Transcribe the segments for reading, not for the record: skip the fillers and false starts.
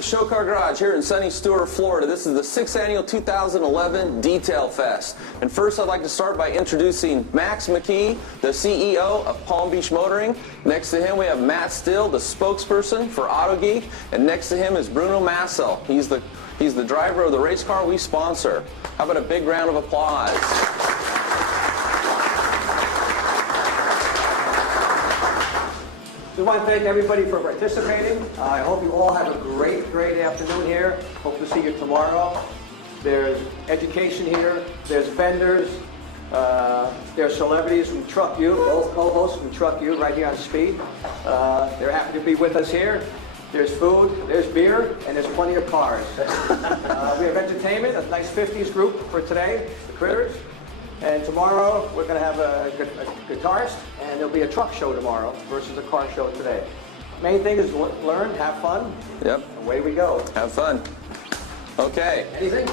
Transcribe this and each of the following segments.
Autogeek Show Car Garage here in sunny Stuart, Florida. This is the 6th annual 2011 DetailFest. And first I'd like to start by introducing Max McKee, the CEO of Palm Beach Motoring. Next to him we have Matt Still, the spokesperson for Autogeek. And next to him is Bruno Massel. He's the driver of the race car we sponsor. How about a big round of applause? We want to thank everybody for participating. I hope you all have a great afternoon here. Hope to see you tomorrow. There's education here. There's vendors. There's celebrities from Truck U, both co-hosts from Truck U right here on Speed. They're happy to be with us here. There's food, there's beer, and there's plenty of cars. We have entertainment, a nice 50s group for today, the Critters. And tomorrow, we're going to have a guitarist, and there'll be a truck show tomorrow versus a car show today. Main thing is learn, have fun. Yep. Away we go. Have fun. Okay. Anything?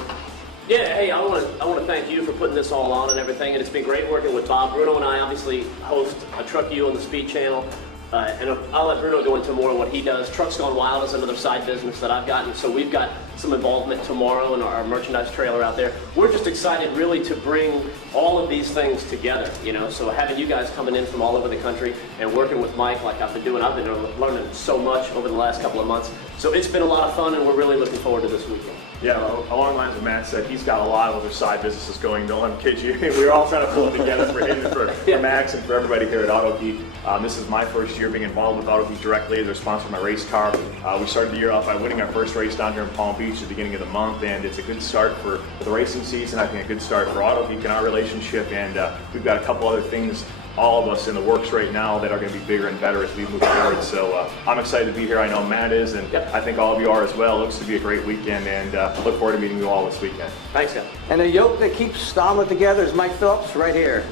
Yeah, hey, I want to thank you for putting this all on and everything, and it's been great working with Bob. Bruno and I obviously host a Truck U on the Speed channel, and I'll let Bruno go into more of what he does. Trucks Gone Wild is another side business that I've gotten, so we've got some involvement tomorrow in our merchandise trailer out there. We're just excited really to bring all of these things together, you know, so having you guys coming in from all over the country and working with Mike like I've been doing, I've been learning so much over the last couple of months. So it's been a lot of fun, and we're really looking forward to this weekend. Yeah, along the lines of Matt said, he's got a lot of other side businesses going. Don't let him kid you. We're all trying to pull it together for him and for Max and for everybody here at Autogeek. This is my first year being involved with Autogeek directly. They're sponsoring my race car. We started the year off by winning our first race down here in Palm Beach at the beginning of the month, and it's a good start for the racing season. I think a good start for Autogeek and our relationship, and we've got a couple other things, all of us in the works right now, that are going to be bigger and better as we move forward. So I'm excited to be here. I know Matt is, and I think all of you are as well. It looks to be a great weekend, and look forward to meeting you all this weekend. Thanks, guys. And the yoke that keeps the omelet together is Mike Phillips right here.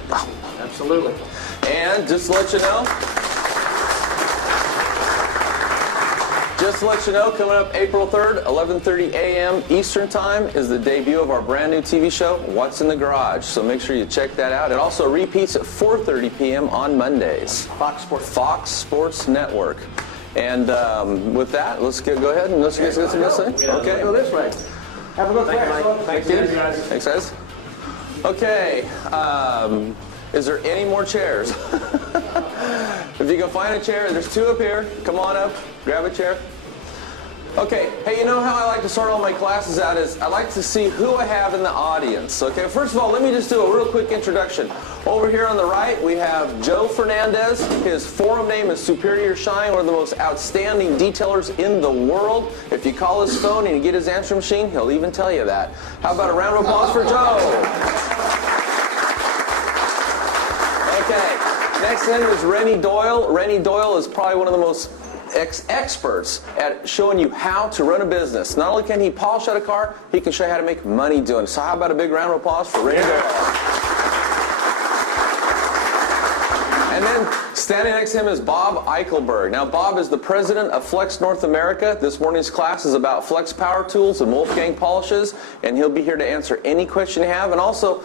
Absolutely. And just to let you know, coming up April 3rd, 11:30 a.m. Eastern Time is the debut of our brand new TV show, What's in the Garage. So make sure you check that out. It also repeats at 4:30 p.m. on Mondays. Fox Sports Network. And with that, let's go ahead and let's get some this thing. Okay. Go this way. Have a good day. Thank you. Thanks, guys. Okay. Is there any more chairs? If you can find a chair, there's two up here. Come on up, grab a chair. Okay, hey, you know how I like to start all my classes out is I like to see who I have in the audience. Okay, first of all, let me just do a real quick introduction. Over here on the right, we have Joe Fernandez. His forum name is Superior Shine, one of the most outstanding detailers in the world. If you call his phone and you get his answering machine, he'll even tell you that. How about a round of applause for Joe? Okay, next to him is Rennie Doyle. Rennie Doyle is probably one of the most experts at showing you how to run a business. Not only can he polish out a car, he can show you how to make money doing it. So how about a big round of applause for Rennie Doyle? And then standing next to him is Bob Eichelberg. Now Bob is the president of Flex North America. This morning's class is about Flex Power Tools and Wolfgang polishes, and he'll be here to answer any question you have. And also,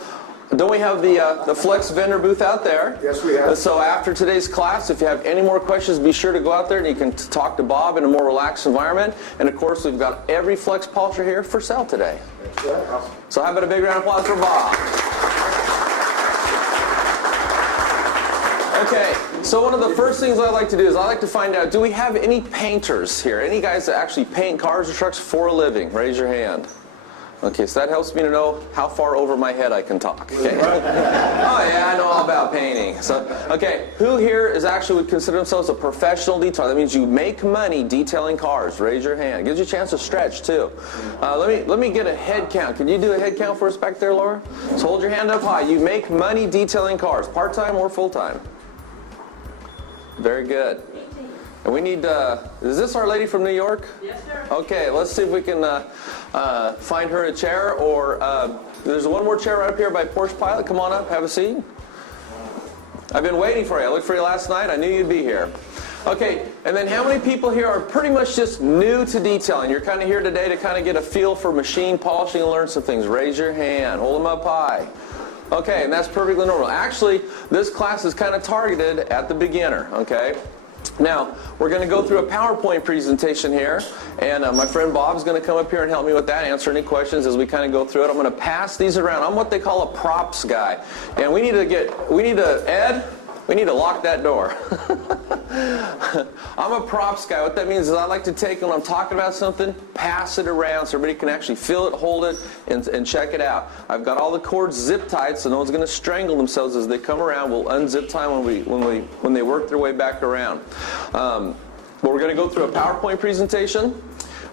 don't we have the Flex vendor booth out there? Yes, we have. So after today's class, if you have any more questions, be sure to go out there and you can talk to Bob in a more relaxed environment. And of course, we've got every Flex polisher here for sale today. That's right. Awesome. So how about a big round of applause for Bob? Okay, so one of the first things I like to do is I like to find out, do we have any painters here? Any guys that actually paint cars or trucks for a living? Raise your hand. Okay, so that helps me to know how far over my head I can talk. Okay. Oh yeah, I know all about painting. So, okay, who here is actually would consider themselves a professional detailer? That means you make money detailing cars. Raise your hand. It gives you a chance to stretch too. Let me get a head count. Can you do a head count for us back there, Laura? So hold your hand up high. You make money detailing cars, part-time or full-time? Very good. And we need, is this our lady from New York? Yes, sir. Okay, let's see if we can find her a chair, or there's one more chair right up here by Porsche Pilot. Come on up, have a seat. I've been waiting for you. I looked for you last night. I knew you'd be here. Okay, and then how many people here are pretty much just new to detailing? You're kind of here today to kind of get a feel for machine polishing and learn some things. Raise your hand. Hold them up high. Okay, and that's perfectly normal. Actually, this class is kind of targeted at the beginner, okay? Now, we're going to go through a PowerPoint presentation here, and my friend Bob's going to come up here and help me with that, answer any questions as we kind of go through it. I'm going to pass these around. I'm what they call a props guy, and we need to lock that door. I'm a props guy. What that means is I like to take, when I'm talking about something, pass it around so everybody can actually feel it, hold it, and check it out. I've got all the cords zip tied so no one's going to strangle themselves as they come around. We'll unzip time when they work their way back around. But we're going to go through a PowerPoint presentation.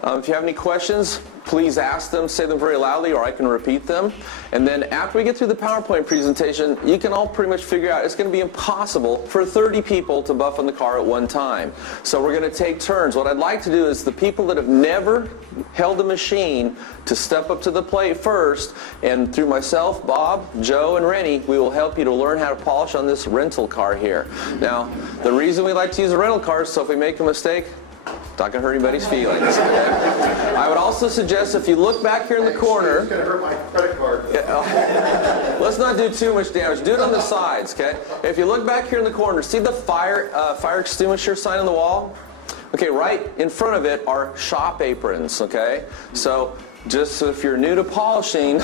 If you have any questions, please ask them, say them very loudly, or I can repeat them. And then after we get through the PowerPoint presentation, you can all pretty much figure out it's going to be impossible for 30 people to buff on the car at one time. So we're going to take turns. What I'd like to do is the people that have never held a machine to step up to the plate first, and through myself, Bob, Joe, and Rennie, we will help you to learn how to polish on this rental car here. Now, the reason we like to use a rental car is so if we make a mistake, it's not going to hurt anybody's feelings. Okay? I would also suggest if you look back here in the corner. It's going to hurt my credit card. Let's not do too much damage. Do it on the sides, okay? If you look back here in the corner, see the fire extinguisher sign on the wall? Okay, right in front of it are shop aprons, okay? So just if you're new to polishing,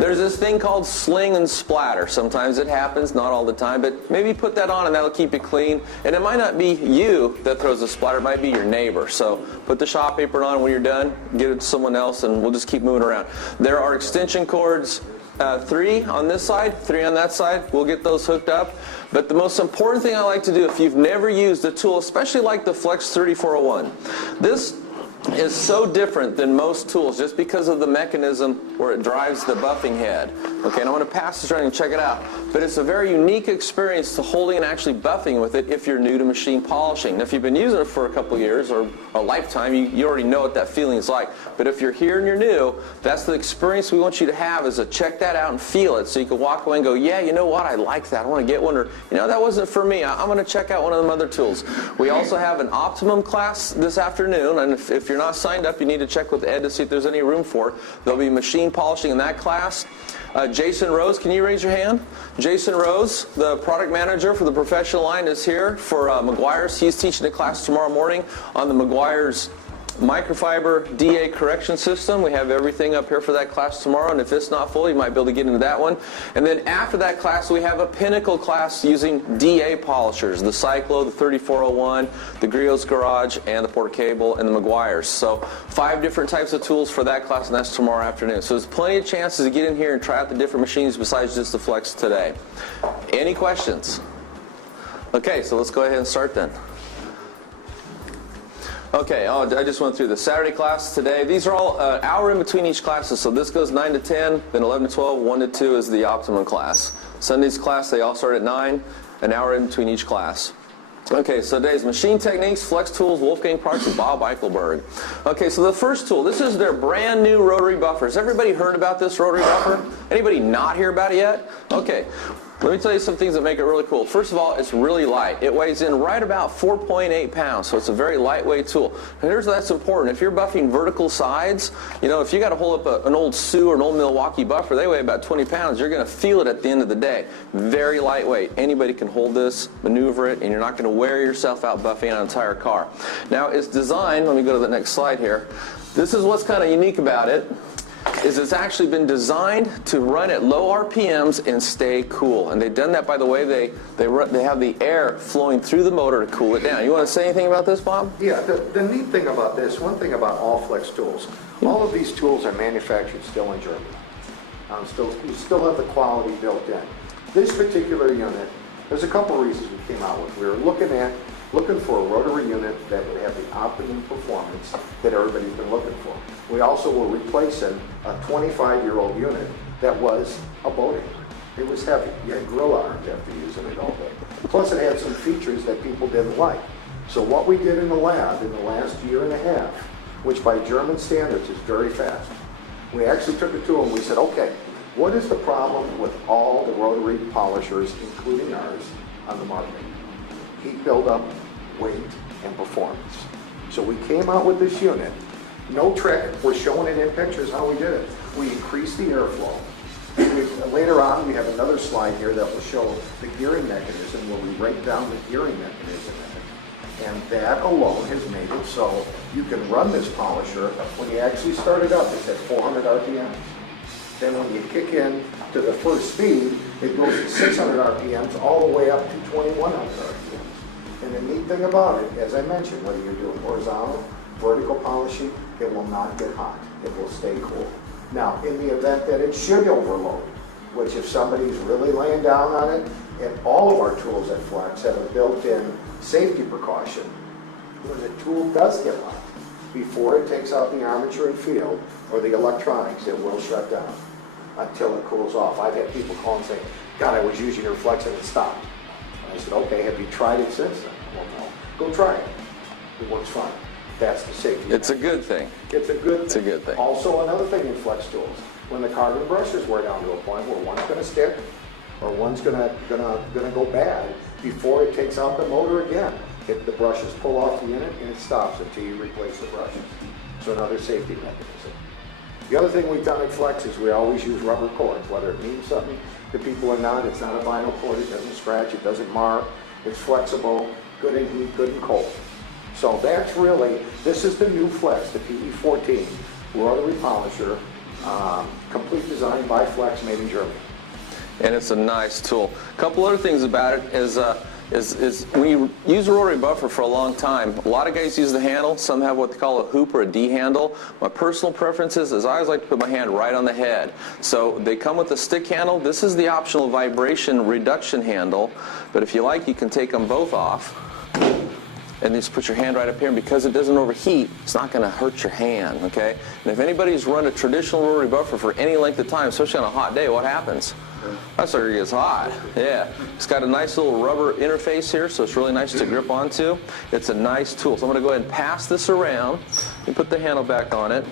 there's this thing called sling and splatter. Sometimes it happens, not all the time, but maybe put that on and that'll keep it clean. And it might not be you that throws the splatter, it might be your neighbor. So put the shop apron on when you're done, give it to someone else, and we'll just keep moving around. There are extension cords, 3 on this side, 3 on that side. We'll get those hooked up. But the most important thing I like to do, if you've never used a tool, especially like the Flex 3401, this is so different than most tools just because of the mechanism where it drives the buffing head. Okay, and I'm going to pass this around and check it out. But it's a very unique experience to holding and actually buffing with it if you're new to machine polishing. Now, if you've been using it for a couple years or a lifetime, you already know what that feeling is like. But if you're here and you're new, that's the experience we want you to have, is to check that out and feel it so you can walk away and go, yeah, you know what, I like that, I want to get one, or you know, that wasn't for me, I'm going to check out one of them other tools. We also have an Optimum class this afternoon, and if you're not signed up, you need to check with Ed to see if there's any room for it. There'll be machine polishing in that class. Jason Rose, can you raise your hand? Jason Rose, the product manager for the professional line, is here for Meguiar's. He's teaching a class tomorrow morning on the Meguiar's microfiber DA correction system. We have everything up here for that class tomorrow, and if it's not full, you might be able to get into that one. And then after that class, we have a pinnacle class using DA polishers, the Cyclo, the 3401, the Griot's Garage, and the Porter Cable, and the Meguiar's. So 5 different types of tools for that class, and that's tomorrow afternoon. So there's plenty of chances to get in here and try out the different machines besides just the Flex today. Any questions? Okay, so let's go ahead and start then. Okay, I just went through the Saturday class today. These are all an hour in between each classes, so this goes 9 to 10, then 11 to 12, 1 to 2 is the Optimum class. Sunday's class, they all start at 9, an hour in between each class. Okay, so today's Machine Techniques, Flex Tools, Wolfgang Parts, and Bob Eichelberg. Okay, so the first tool, this is their brand new rotary buffer. Has everybody heard about this rotary buffer? Anybody not hear about it yet? Okay. Let me tell you some things that make it really cool. First of all, it's really light. It weighs in right about 4.8 pounds, so it's a very lightweight tool. And here's that's important. If you're buffing vertical sides, you know, if you got to hold up an old Sioux or an old Milwaukee buffer, they weigh about 20 pounds. You're going to feel it at the end of the day. Very lightweight. Anybody can hold this, maneuver it, and you're not going to wear yourself out buffing an entire car. Now, it's designed, let me go to the next slide here. This is what's kind of unique about it. Is it's actually been designed to run at low RPMs and stay cool. And they've done that by the way they have the air flowing through the motor to cool it down. You want to say anything about this, Bob? Yeah, the neat thing about this, one thing about all Flex tools, all of these tools are manufactured still in Germany. You still have the quality built in. This particular unit, there's a couple of reasons we came out with. We were looking for a rotary unit that would have the optimum performance that everybody's been looking for. We also were replacing a 25-year-old unit that was a boating. It was heavy. You had grill arms after using it all day. Plus it had some features that people didn't like. So what we did in the lab in the last year and a half, which by German standards is very fast, we actually took it to them and we said, okay, what is the problem with all the rotary polishers, including ours, on the market? Heat buildup, weight, and performance. So we came out with this unit. No trick, we're showing it in pictures how we did it. We increased the airflow. Later on, we have another slide here that will show the gearing mechanism where we break down the gearing mechanism And that alone has made it so you can run this polisher. When you actually start it up, it's at 400 RPMs. Then when you kick in to the first speed, it goes to 600 RPMs all the way up to 2100 RPMs. And the neat thing about it, as I mentioned, whether you're doing horizontal, vertical polishing, it will not get hot. It will stay cool. Now, in the event that it should overload, which if somebody's really laying down on it, and all of our tools at Flex have a built-in safety precaution. When the tool does get hot, before it takes out the armature and field or the electronics, it will shut down until it cools off. I've had people call and say, God, I was using your Flex and it stopped. And I said, okay, have you tried it since then? Well, no. Go try it. It works fine. That's the safety. It's a good thing. It's a good thing. It's a good thing. Also, another thing in Flex tools, when the carbon brushes wear down to a point where one's going to stick or one's gonna go bad, before it takes out the motor again, the brushes pull off the unit and it stops until you replace the brushes. So another safety mechanism. The other thing we've done at Flex is we always use rubber cords, whether it means something to people or not. It's not a vinyl cord, it doesn't scratch, it doesn't mar, it's flexible, good in heat, good in cold. So that's really, this is the new Flex, the PE14 rotary polisher, complete design by Flex, made in Germany. And it's a nice tool. A couple other things about it is when you use a rotary buffer for a long time, a lot of guys use the handle. Some have what they call a hoop or a D handle. My personal preference is I always like to put my hand right on the head. So they come with a stick handle. This is the optional vibration reduction handle. But if you like, you can take them both off. And just put your hand right up here, and because it doesn't overheat, it's not going to hurt your hand, okay? And if anybody's run a traditional rotary buffer for any length of time, especially on a hot day, what happens? That sucker gets hot. Yeah. It's got a nice little rubber interface here, so it's really nice to grip onto. It's a nice tool. So I'm going to go ahead and pass this around and put the handle back on it.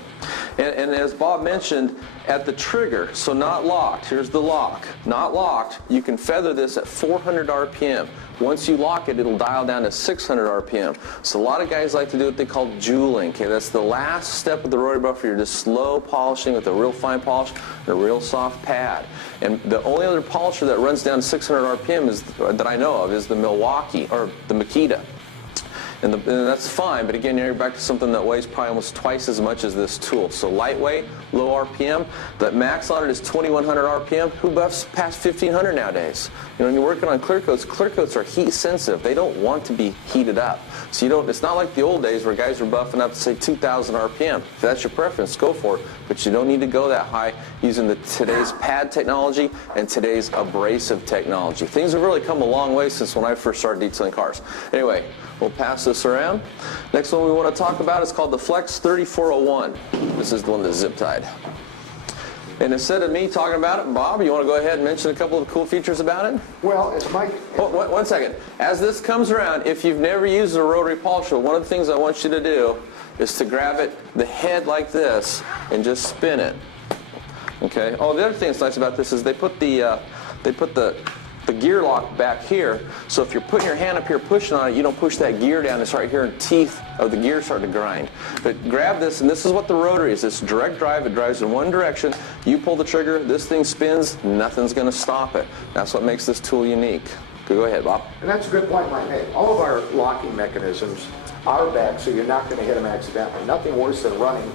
And as Bob mentioned, at the trigger, so not locked, here's the lock, not locked, you can feather this at 400 RPM. Once you lock it, it'll dial down to 600 RPM. So a lot of guys like to do what they call jeweling. Okay, that's the last step of the rotary buffer. You're just slow polishing with a real fine polish and a real soft pad. And the only other polisher that runs down to 600 RPM that I know of is the Milwaukee or the Makita. And that's fine, but again, you're back to something that weighs probably almost twice as much as this tool. So lightweight, low RPM. The max on it is 2100 RPM. Who buffs past 1500 nowadays? You know, when you're working on clear coats are heat sensitive. They don't want to be heated up. So you don't, it's not like the old days where guys were buffing up to say 2000 RPM. If that's your preference, go for it. But you don't need to go that high using today's pad technology and today's abrasive technology. Things have really come a long way since when I first started detailing cars. Anyway, we'll pass this around. Next one we want to talk about is called the Flex 3401. This is the one that's zip tied. And instead of me talking about it, Bob, you want to go ahead and mention a couple of the cool features about it? Well, it's Mike. Oh, one second. As this comes around, if you've never used a rotary polisher, one of the things I want you to do is to grab it, the head like this, and just spin it. Okay. Oh, the other thing that's nice about this is they put the gear lock back here, so if you're putting your hand up here pushing on it, you don't push that gear down. It's right here in teeth of the gear start to grind. But grab this, and this is what the rotary is. It's direct drive. It drives in one direction. You pull the trigger, this thing spins, nothing's going to stop it. That's what makes this tool unique. Go ahead, Bob. And that's a good point Mike made. All of our locking mechanisms are back, so you're not going to hit them accidentally. Nothing worse than running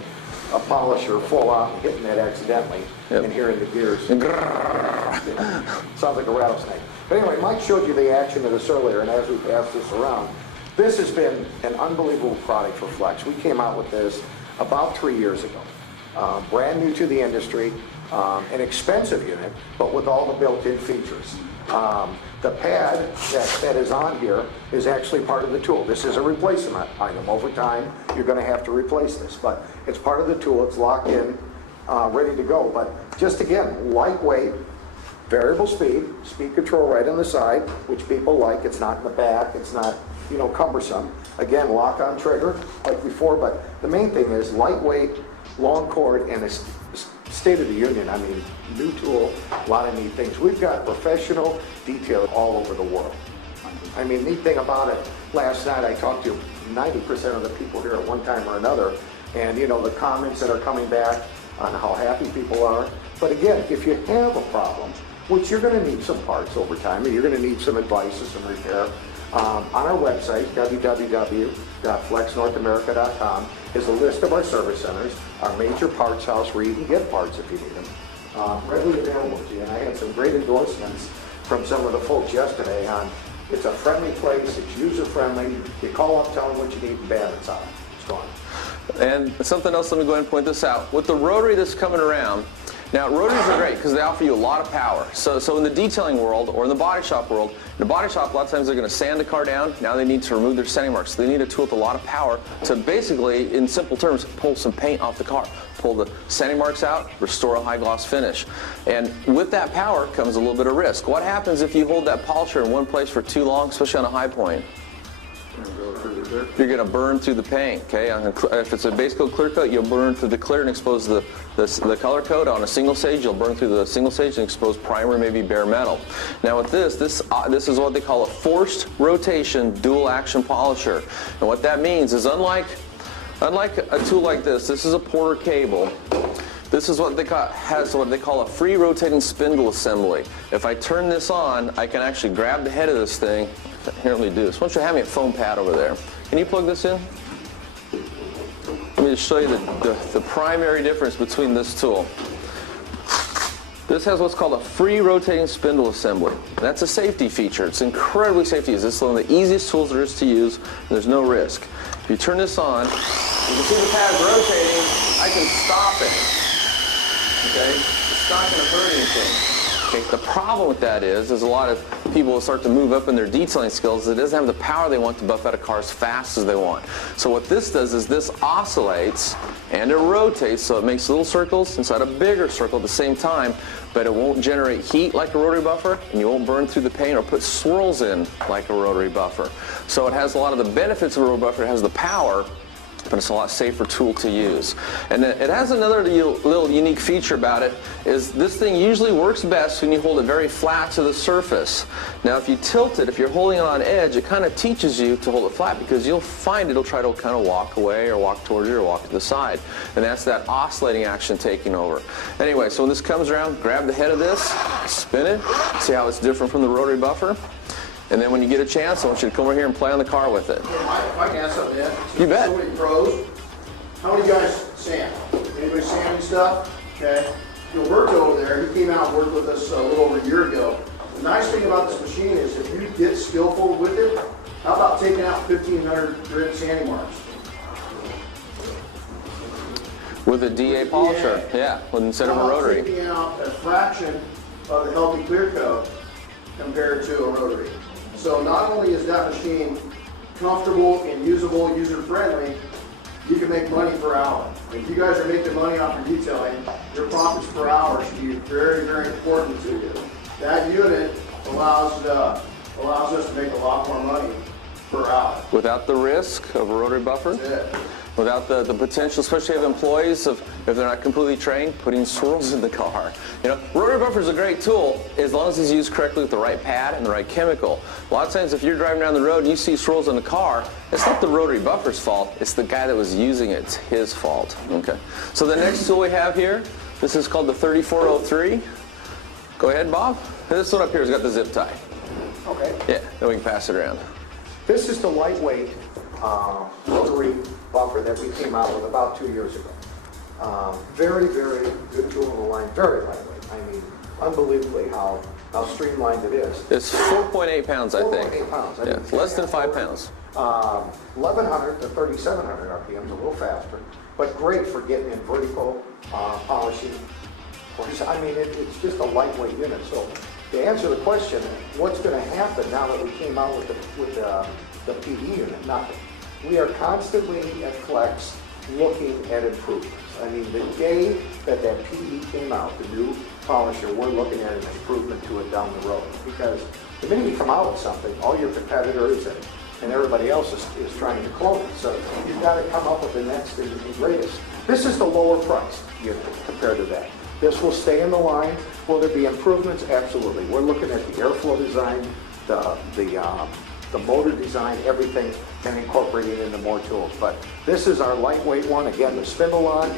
a polisher full out and hitting it accidentally and hearing the gears. Sounds like a rattlesnake. But anyway, Mike showed you the action of this earlier, and as we pass this around, this has been an unbelievable product for Flex. We came out with this about 3 years ago. Brand new to the industry, an expensive unit, but with all the built-in features. The pad that is on here is actually part of the tool. This is a replacement item. Over time, you're going to have to replace this, but it's part of the tool. It's locked in, ready to go. But just again, lightweight, variable speed control right on the side, which people like. It's not in the back. It's not, you know, cumbersome. Again, lock on trigger like before, but the main thing is lightweight, long cord, and a state of the union. I mean, new tool, a lot of neat things. We've got professional detail all over the world. I mean, neat thing about it, last night I talked to 90% of the people here at one time or another, and you know, the comments that are coming back on how happy people are. But again, if you have a problem, which you're going to need some parts over time, or you're going to need some advice or some repair, On our website, www.flexnorthamerica.com, is a list of our service centers, our major parts house where you can get parts if you need them, readily available to you. And I had some great endorsements from some of the folks yesterday on it's a friendly place, it's user-friendly. You call up, tell them what you need, and bam, it's out. It's gone. And something else, let me go ahead and point this out. With the Rotary that's coming around, now rotaries are great because they offer you a lot of power. So in the detailing world or in the body shop world, in the body shop a lot of times they're going to sand the car down. Now they need to remove their sanding marks. So they need a tool with a lot of power to basically, in simple terms, pull some paint off the car. Pull the sanding marks out, restore a high gloss finish. And with that power comes a little bit of risk. What happens if you hold that polisher in one place for too long, especially on a high point? You're going to burn through the paint, okay? If it's a base coat clear coat, you'll burn through the clear and expose the color coat. On a single stage, you'll burn through the single stage and expose primer, maybe bare metal. Now with this is what they call a forced rotation dual action polisher. And what that means is unlike a tool like this is a Porter cable. This is what they call a free rotating spindle assembly. If I turn this on, I can actually grab the head of this thing. Here, let me do this. Why don't you have me a foam pad over there? Can you plug this in? Let me just show you the primary difference between this tool. This has what's called a free rotating spindle assembly. That's a safety feature. It's incredibly safety. This is one of the easiest tools there is to use, and there's no risk. If you turn this on, you can see the pad's rotating. I can stop it. Okay? It's not going to hurt anything. Okay? The problem with that is a lot of people will start to move up in their detailing skills. It doesn't have the power they want to buff out a car as fast as they want. So what this does is this oscillates and it rotates, so it makes little circles inside a bigger circle at the same time, but it won't generate heat like a rotary buffer, and you won't burn through the paint or put swirls in like a rotary buffer. So it has a lot of the benefits of a rotary buffer. It has the power, but it's a lot safer tool to use. And it has another little unique feature about it, is this thing usually works best when you hold it very flat to the surface. Now if you tilt it, if you're holding it on edge, it kind of teaches you to hold it flat because you'll find it'll try to kind of walk away or walk towards you or walk to the side. And that's that oscillating action taking over. Anyway, so when this comes around, grab the head of this, spin it, see how it's different from the rotary buffer. And then when you get a chance, I want you to come over here and play on the car with it. If I can ask something, Ed. You bet. So many pros. How many guys sand? Anybody sanding stuff? Okay. You know, Bert over there, he came out and worked with us a little over a year ago. The nice thing about this machine is if you get skillful with it, how about taking out 1,500 grit sanding marks? With a DA polisher, yeah, instead of a rotary. Taking out a fraction of the healthy clear coat compared to a rotary. So not only is that machine comfortable and usable, user-friendly, you can make money per hour. If you guys are making money off your detailing, your profits per hour should be very, very important to you. That unit allows us to make a lot more money per hour. Without the risk of a rotary buffer? That's it. Without the potential, especially of employees, if they're not completely trained, putting swirls in the car. You know, rotary buffer is a great tool as long as it's used correctly with the right pad and the right chemical. A lot of times if you're driving down the road and you see swirls in the car, it's not the rotary buffer's fault, it's the guy that was using it, it's his fault. Okay. So the next tool we have here, this is called the 3403. Go ahead, Bob. This one up here has got the zip tie. Okay. Yeah, then we can pass it around. This is the lightweight rotary buffer that we came out with about 2 years ago. Very, very good tool in the line, very lightweight. I mean, unbelievably how streamlined it is. It's 4.8 pounds, I think. 4.8 pounds. Yeah, less than 5 pounds. 1,100 to 3,700 RPMs, a little faster, but great for getting in vertical polishing. I mean, it's just a lightweight unit. So to answer the question, what's going to happen now that we came out with the PD unit? Nothing. We are constantly at Flex looking at improvements. I mean, the day that PD came out, the new polisher, we're looking at an improvement to it down the road. Because the minute you come out with something, all your competitors and everybody else is trying to clone it. So you've got to come up with the next and greatest. This is the lower price unit compared to that. This will stay in the line. Will there be improvements? Absolutely. We're looking at the airflow design, the motor design, everything, and incorporating into more tools. But this is our lightweight one. Again, the spindle on.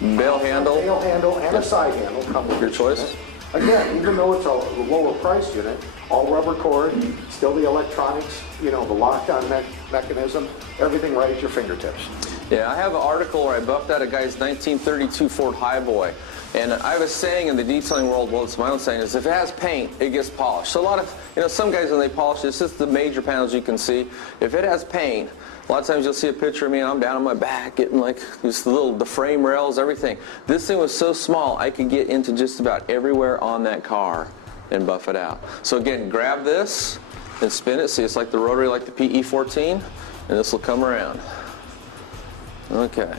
Bail handle. Bail handle and a side handle come with your choice. Again, even though it's a lower price unit, all rubber cord, still the electronics, the lockdown mechanism, everything right at your fingertips. Yeah, I have an article where I buffed out a guy's 1932 Ford Highboy. And I have a saying in the detailing world, well, it's my own saying, is if it has paint, it gets polished. So a lot of, some guys when they polish, it's just the major panels you can see. If it has paint, a lot of times you'll see a picture of me and I'm down on my back getting like just the frame rails, everything. This thing was so small, I could get into just about everywhere on that car and buff it out. So again, grab this and spin it. See, it's like the rotary, like the PE14, and this will come around. Okay.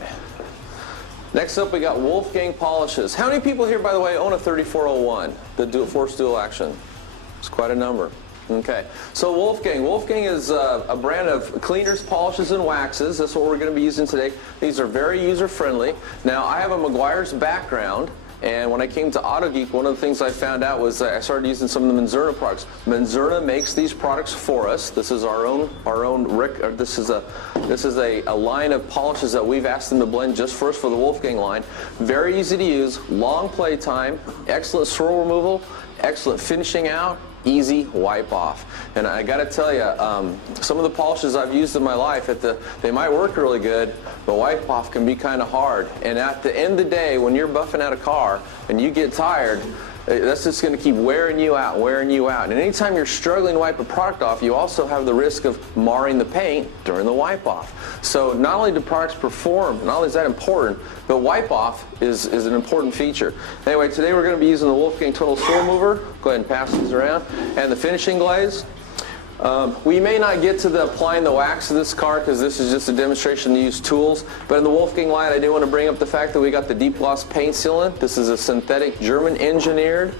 Next up, we got Wolfgang polishes. How many people here, by the way, own a 3401, the forced dual action? It's quite a number. Okay, so Wolfgang is a brand of cleaners, polishes, and waxes. That's what we're going to be using today. These are very user-friendly. Now, I have a Meguiar's background, and when I came to Autogeek, one of the things I found out was I started using some of the Manzurna products. Manzurna makes these products for us. This is this is a line of polishes that we've asked them to blend just for us for the Wolfgang line. Very easy to use, long play time, excellent swirl removal, excellent finishing out, easy wipe off. And I got to tell you, some of the polishes I've used in my life, they might work really good, but wipe off can be kind of hard. And at the end of the day, when you're buffing out a car and you get tired, that's just going to keep wearing you out. And anytime you're struggling to wipe a product off, you also have the risk of marring the paint during the wipe off. So not only do products perform, not only is that important, but wipe off is an important feature. Anyway, today we're going to be using the Wolfgang Total Swirl Remover. Go ahead and pass these around. And the finishing glaze. We may not get to the applying the wax to this car because this is just a demonstration to use tools, but in the Wolfgang line I do want to bring up the fact that we got the deep gloss paint sealant. This is a synthetic German engineered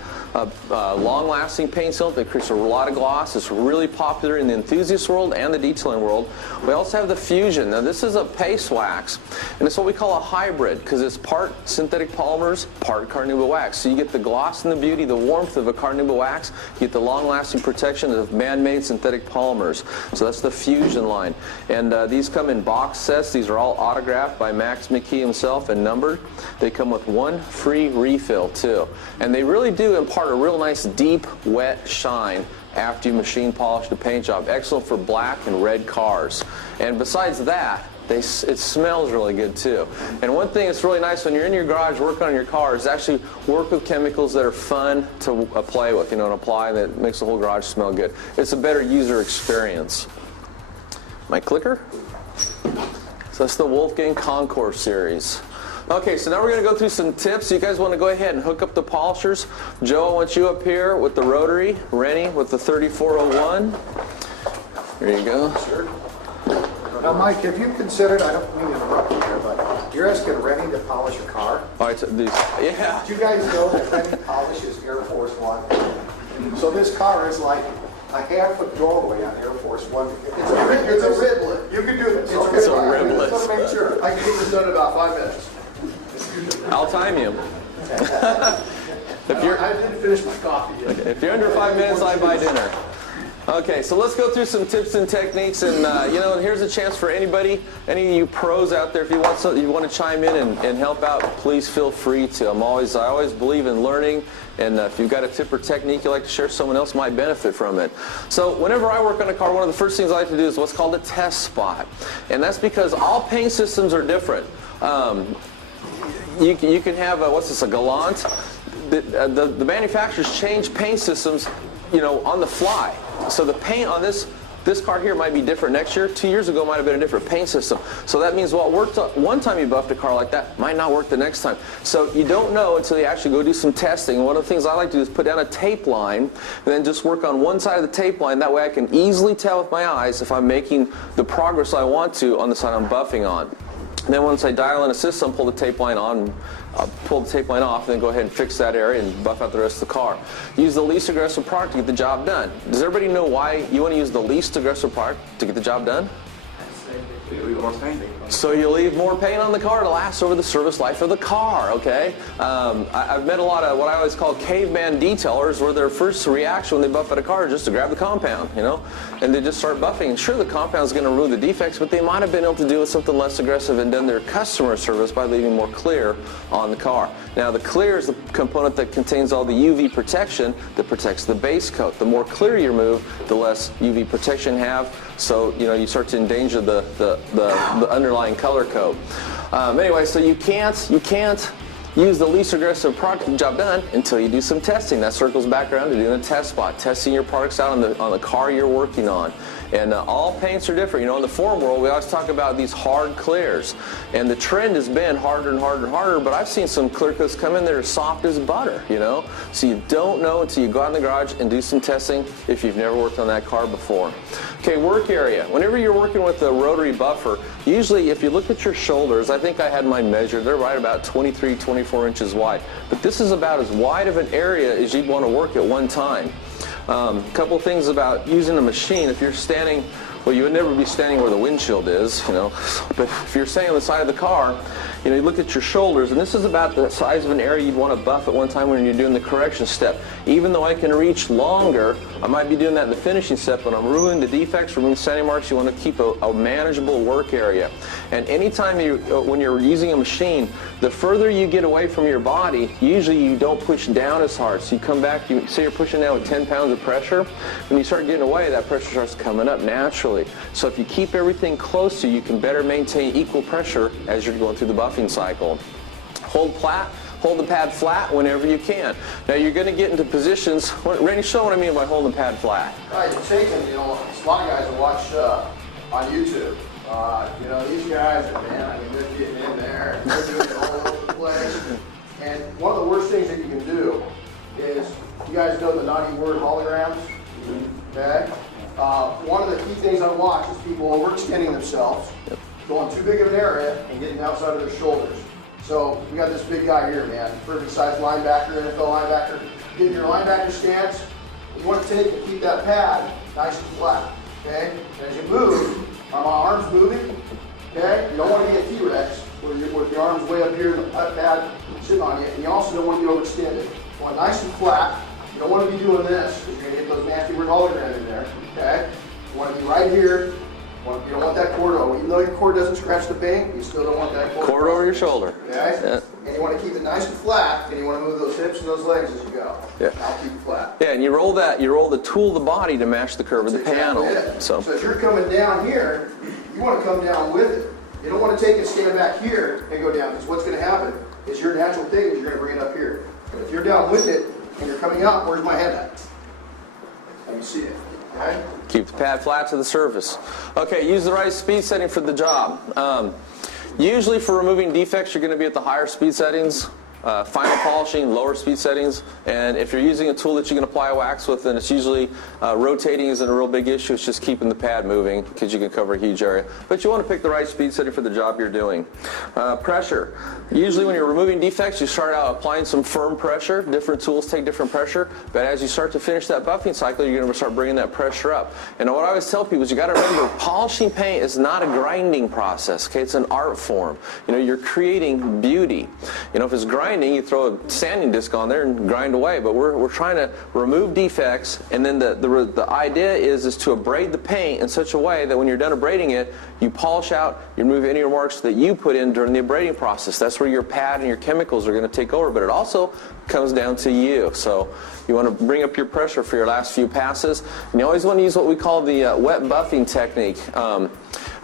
long-lasting paint sealant that creates a lot of gloss. It's really popular in the enthusiast world and the detailing world. We also have the Fusion. Now this is a paste wax, and it's what we call a hybrid because it's part synthetic polymers, part carnauba wax. So you get the gloss and the beauty, the warmth of a carnauba wax, you get the long-lasting protection of man-made synthetic polymers. So that's the Fusion line. And these come in box sets. These are all autographed by Max McKee himself and numbered. They come with one free refill too. And they really do impart a real nice deep wet shine after you machine polish the paint job. Excellent for black and red cars. And besides that, it smells really good too. And one thing that's really nice when you're in your garage working on your car is actually work with chemicals that are fun to play with, and apply that makes the whole garage smell good. It's a better user experience. My clicker? So that's the Wolfgang Concours series. Okay, so now we're going to go through some tips. You guys want to go ahead and hook up the polishers. Joe, I want you up here with the Rotary. Rennie with the 3401. There you go. Sure. Now, Mike, have you considered, I don't mean to interrupt you here, but you're asking Rennie to polish a car? All right, so yeah. Do you guys know that Rennie polishes Air Force One? So this car is like a half-foot doorway on Air Force One. It's a riblet. You can do this. It's a riblet. Just want to make sure. I can get this done in about 5 minutes. I'll time you. I didn't finish my coffee yet. If you're under 5 minutes, I buy dinner. Okay, so let's go through some tips and techniques, and here's a chance for any of you pros out there. If you want to chime in and help out, please feel free to. I always believe in learning, and if you've got a tip or technique you'd like to share, someone else might benefit from it. So whenever I work on a car, one of the first things I like to do is what's called a test spot, and that's because all paint systems are different. You can have a Galant. The manufacturers change paint systems, on the fly. So the paint on this car here might be different next year. 2 years ago might have been a different paint system. So that means what worked one time you buffed a car like that might not work the next time. So you don't know until you actually go do some testing. And one of the things I like to do is put down a tape line and then just work on one side of the tape line. That way I can easily tell with my eyes if I'm making the progress I want to on the side I'm buffing on. And then once I dial in a system, pull the tape line on, pull the tape line off, and then go ahead and fix that area and buff out the rest of the car. Use the least aggressive product to get the job done. Does everybody know why you want to use the least aggressive product to get the job done? So you leave more paint on the car to last over the service life of the car, okay? I've met a lot of what I always call caveman detailers, where their first reaction when they buff at a car is just to grab the compound, you know? And they just start buffing. And sure, the compound's going to remove the defects, but they might have been able to do with something less aggressive and done their customer service by leaving more clear on the car. Now, the clear is the component that contains all the UV protection that protects the base coat. The more clear you remove, the less UV protection you have. So, you know, you start to endanger the underlying color code. Anyway, so you can't use the least aggressive product job done until you do some testing. That circles back around to doing a test spot, testing your products out on the car you're working on. And all paints are different. You know, in the forum world, we always talk about these hard clears. And the trend has been harder and harder and harder, but I've seen some clear coats come in that are soft as butter, you know? So you don't know until you go out in the garage and do some testing if you've never worked on that car before. Okay, work area. Whenever you're working with a rotary buffer, usually if you look at your shoulders, I think I had mine measured, they're right about 23, 24 inches wide. But this is about as wide of an area as you'd want to work at one time. Couple things about using a machine. If you're standing, well, you would never be standing where the windshield is, you know, but if you're standing on the side of the car, you know, you look at your shoulders, and this is about the size of an area you'd want to buff at one time when you're doing the correction step. Even though I can reach longer, I might be doing that in the finishing step, but I'm removing the defects, removing sanding marks. You want to keep a manageable work area. And anytime when you're using a machine, the further you get away from your body, usually you don't push down as hard. So you come back, you say you're pushing down with 10 pounds of pressure. When you start getting away, that pressure starts coming up naturally. So if you keep everything close to you, you can better maintain equal pressure as you're going through the buffing cycle. Hold the pad flat whenever you can. Now you're going to get into positions. Randy, show what I mean by holding the pad flat. Right, you're taking, you know, a lot of guys that watch on YouTube. You know, these guys are, man, I mean, they're getting in there, and they're doing it all over the place. And one of the worst things that you can do is, you guys know the naughty word holograms, okay? One of the key things I watch is people overextending themselves, going too big of an area, and getting outside of their shoulders. So we got this big guy here, man, perfect size linebacker, NFL linebacker. Get in your linebacker stance. You want to take and keep that pad nice and flat, okay? And as you move, are my arms moving? Okay? You don't want to be a T-Rex with your arms way up here and the pad sitting on you, and you also don't want to be overextended. You want nice and flat. You don't want to be doing this because you're going to get those nasty word holograms in there, okay? You want to be right here. You don't want that cord over. Even though your cord doesn't scratch the paint, you still don't want that cord over your shoulder. Okay? Yeah. And you want to keep it nice and flat, and you want to move those hips and those legs as you go. Yeah. I'll keep it flat. Yeah, and you roll the tool of the body to match the curve of the panel. Exactly it. So as you're coming down here, you want to come down with it. You don't want to take it, stand back here, and go down, because what's going to happen is your natural thing is you're going to bring it up here. But if you're down with it, and you're coming up, where's my head at? Let me see it. Okay? Keep the pad flat to the surface. Okay, use the right speed setting for the job. Usually for removing defects, you're going to be at the higher speed settings. Final polishing, lower speed settings, and if you're using a tool that you can apply wax with, then it's usually rotating isn't a real big issue. It's just keeping the pad moving because you can cover a huge area. But you want to pick the right speed setting for the job you're doing. Pressure. Usually when you're removing defects, you start out applying some firm pressure. Different tools take different pressure, but as you start to finish that buffing cycle, you're going to start bringing that pressure up. And what I always tell people is you got to remember, polishing paint is not a grinding process. Okay, it's an art form. You know, you're creating beauty. You know, if it's grinding, you throw a sanding disc on there and grind away, but we're trying to remove defects, and then the idea is to abrade the paint in such a way that when you're done abrading it, you polish out, you remove any remarks that you put in during the abrading process. That's where your pad and your chemicals are going to take over, but it also comes down to you. So you want to bring up your pressure for your last few passes, and you always want to use what we call the wet buffing technique.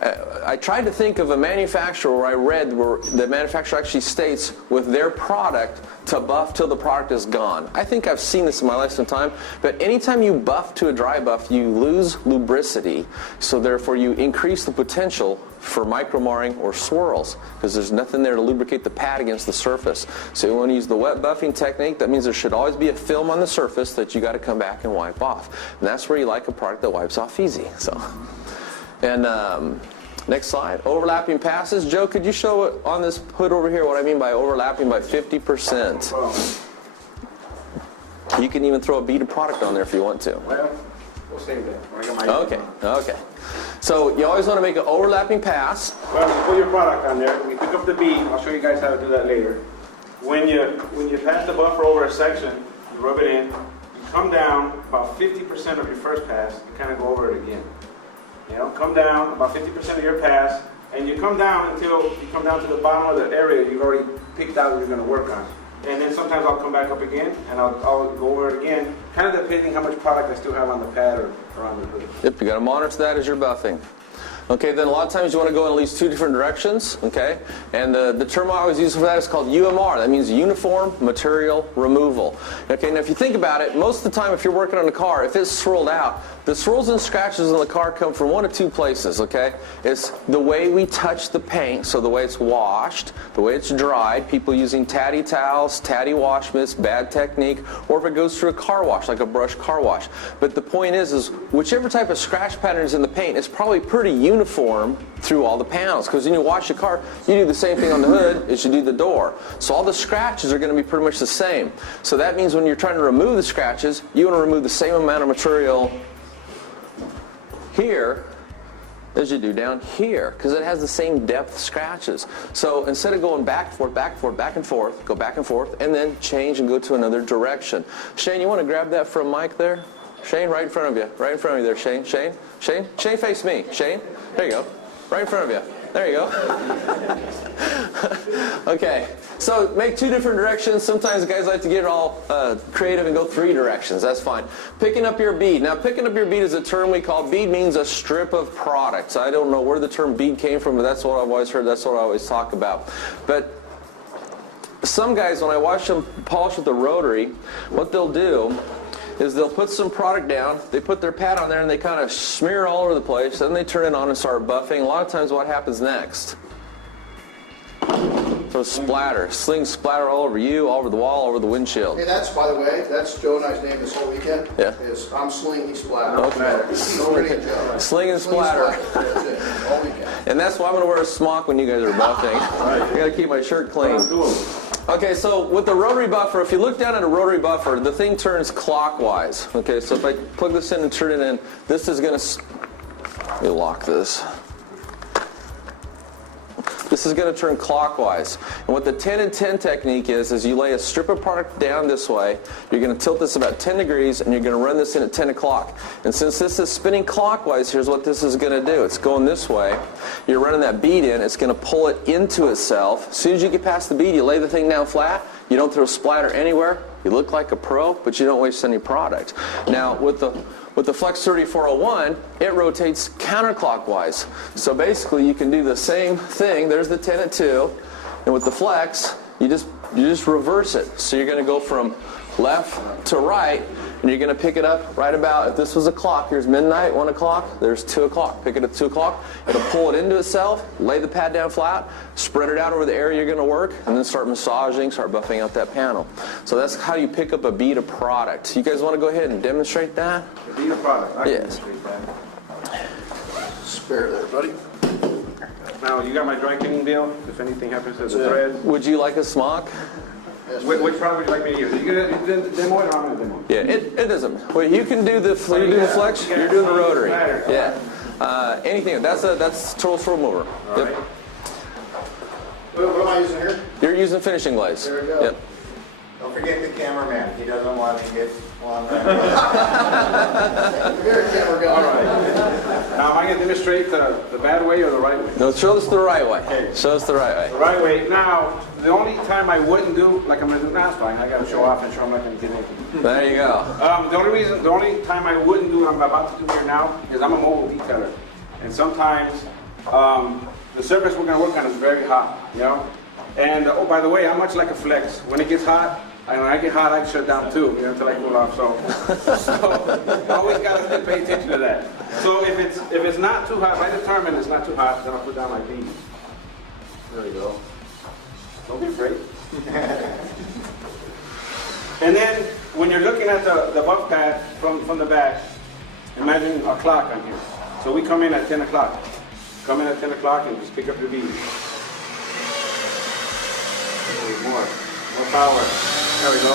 I tried to think of a manufacturer where I read where the manufacturer actually states with their product to buff till the product is gone. I think I've seen this in my lifetime, but anytime you buff to a dry buff, you lose lubricity, so therefore you increase the potential for micro-marring or swirls because there's nothing there to lubricate the pad against the surface. So you want to use the wet buffing technique. That means there should always be a film on the surface that you got to come back and wipe off. And that's where you like a product that wipes off easy. So. And next slide, overlapping passes. Joe, could you show it on this hood over here what I mean by overlapping by 50%? You can even throw a bead of product on there if you want to. Well, we'll save that. Okay. So you always want to make an overlapping pass. Well, you put your product on there. We pick up the bead. I'll show you guys how to do that later. When you pass the buffer over a section, you rub it in. You come down about 50% of your first pass and kind of go over it again. You know, come down about 50% of your pass, and you come down until you come down to the bottom of the area you've already picked out you're going to work on. And then sometimes I'll come back up again, and I'll go over it again, kind of depending how much product I still have on the pad or on the hood. Yep, you got to monitor that as you're buffing. Okay, then a lot of times you want to go in at least 2 different directions, okay? And the term I always use for that is called UMR. That means Uniform Material Removal. Okay, now if you think about it, most of the time if you're working on a car, if it's swirled out, the swirls and scratches on the car come from 1 of 2 places, okay? It's the way we touch the paint, so the way it's washed, the way it's dried, people using tatty towels, tatty wash mitts, bad technique, or if it goes through a car wash, like a brush car wash. But the point is whichever type of scratch pattern is in the paint, it's probably pretty uniform through all the panels, because when you wash your car, you do the same thing on the hood as you do the door. So all the scratches are going to be pretty much the same. So that means when you're trying to remove the scratches, you want to remove the same amount of material here as you do down here, because it has the same depth scratches. So instead of going back and forth, back and forth, back and forth, go back and forth, and then change and go to another direction. Shane, you want to grab that from Mike there? Shane, right in front of you. Right in front of you there, Shane. Shane? Shane? Shane, face me. Shane? There you go. Right in front of you. There you go. Okay, so make 2 different directions. Sometimes guys like to get all creative and go 3 directions. That's fine. Picking up your bead. Now, picking up your bead is a term we call, bead means a strip of product. So I don't know where the term bead came from, but that's what I've always heard. That's what I always talk about. But some guys, when I watch them polish with the Rotary, what they'll do is they'll put some product down, they put their pad on there, and they kind of smear all over the place, then they turn it on and start buffing. A lot of times what happens next? So splatter, slings splatter all over you, all over the wall, all over the windshield. Hey, that's, by the way, that's Joe and I's name this whole weekend. Yeah. Is I'm sling, he splatter. Okay. No radio, Joe. Sling and splatter. That's it, all weekend. And that's why I'm going to wear a smock when you guys are buffing. I got to keep my shirt clean. Okay, so with the rotary buffer, if you look down at a rotary buffer, the thing turns clockwise. Okay, so if I plug this in and turn it in, this is going to, let me lock this. This is going to turn clockwise. And what the 10 and 10 technique is you lay a strip of product down this way, you're going to tilt this about 10 degrees, and you're going to run this in at 10 o'clock. And since this is spinning clockwise, here's what this is going to do. It's going this way. You're running that bead in. It's going to pull it into itself. As soon as you get past the bead, you lay the thing down flat. You don't throw splatter anywhere. You look like a pro, but you don't waste any product. Now, with the Flex 3401, it rotates counterclockwise. So basically, you can do the same thing. There's the 10 at 2. And with the Flex, you just reverse it. So you're going to go from left to right, and you're going to pick it up right about, if this was a clock, here's midnight, 1 o'clock, there's 2 o'clock. Pick it at 2 o'clock. It'll pull it into itself, lay the pad down flat, spread it out over the area you're going to work, and then start massaging, start buffing out that panel. So that's how you pick up a bead of product. You guys want to go ahead and demonstrate that? A bead of product. I can Yes. demonstrate that. Spare there, buddy. Now, you got my dry cleaning deal. If anything happens to the thread. Would you like a smock? Which product would you like me to use? Are you going to demo it or I'm going to demo it? Yeah, it doesn't. Well, you can do the Flex, you're doing the Rotary. Yeah. Anything, that's total swirl mover. All right. What am I using here? You're using finishing glaze. There we go. Yep. Don't forget the cameraman. He doesn't want to get one. Come here, camera guy. All right. Now, am I going to demonstrate the bad way or the right way? No, show us the right way. Okay. Show us the right The way. right way. Now, the only time I wouldn't do, like I'm going to do now, fine. I got to show off and show I'm not going to get naked. There you go. The only time I wouldn't do what I'm about to do here now is I'm a mobile detailer. And sometimes the surface we're going to work on is very hot, you know? And oh, by the way, I'm much like a Flex. When it gets hot, and when I get hot, I shut down too, you know, until I cool off. So always got to pay attention to that. So if it's not too hot, if I determine it's not too hot, then I'll put down my bead. There we go. Don't be afraid. And then when you're looking at the buff pad from the back, imagine a clock on here. So we come in at 10 o'clock. Come in at 10 o'clock and just pick up your bead. More power. There we go.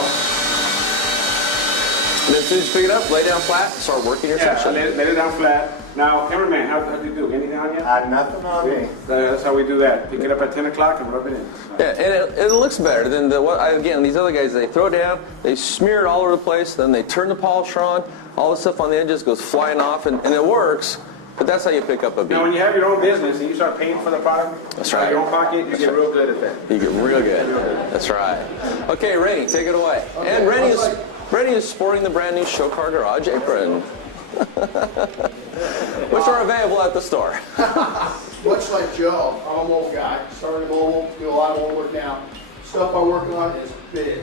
And as soon as you pick it up, lay down flat, start working your Yeah, section. lay it down flat. Now, cameraman, how do you do? Anything on you? Nothing on me. That's how we do that. Pick it up at 10 o'clock and rub it in. Yeah, and it looks better than again, these other guys, they throw it down, they smear it all over the place, then they turn the polisher on, all the stuff on the edges goes flying off, and it works, but that's how you pick up a bead. Now, when you have your own business and you start paying for the product, That's out of right. your own pocket, you get real good at that. You get real good. That's right. Okay, Rennie, take it away. Okay, And Rennie is sporting the brand new Show Car Garage apron, which are available at the store. Much like Joe, I'm a mobile guy. Started mobile, do a lot of mobile work now. Stuff I work on is big,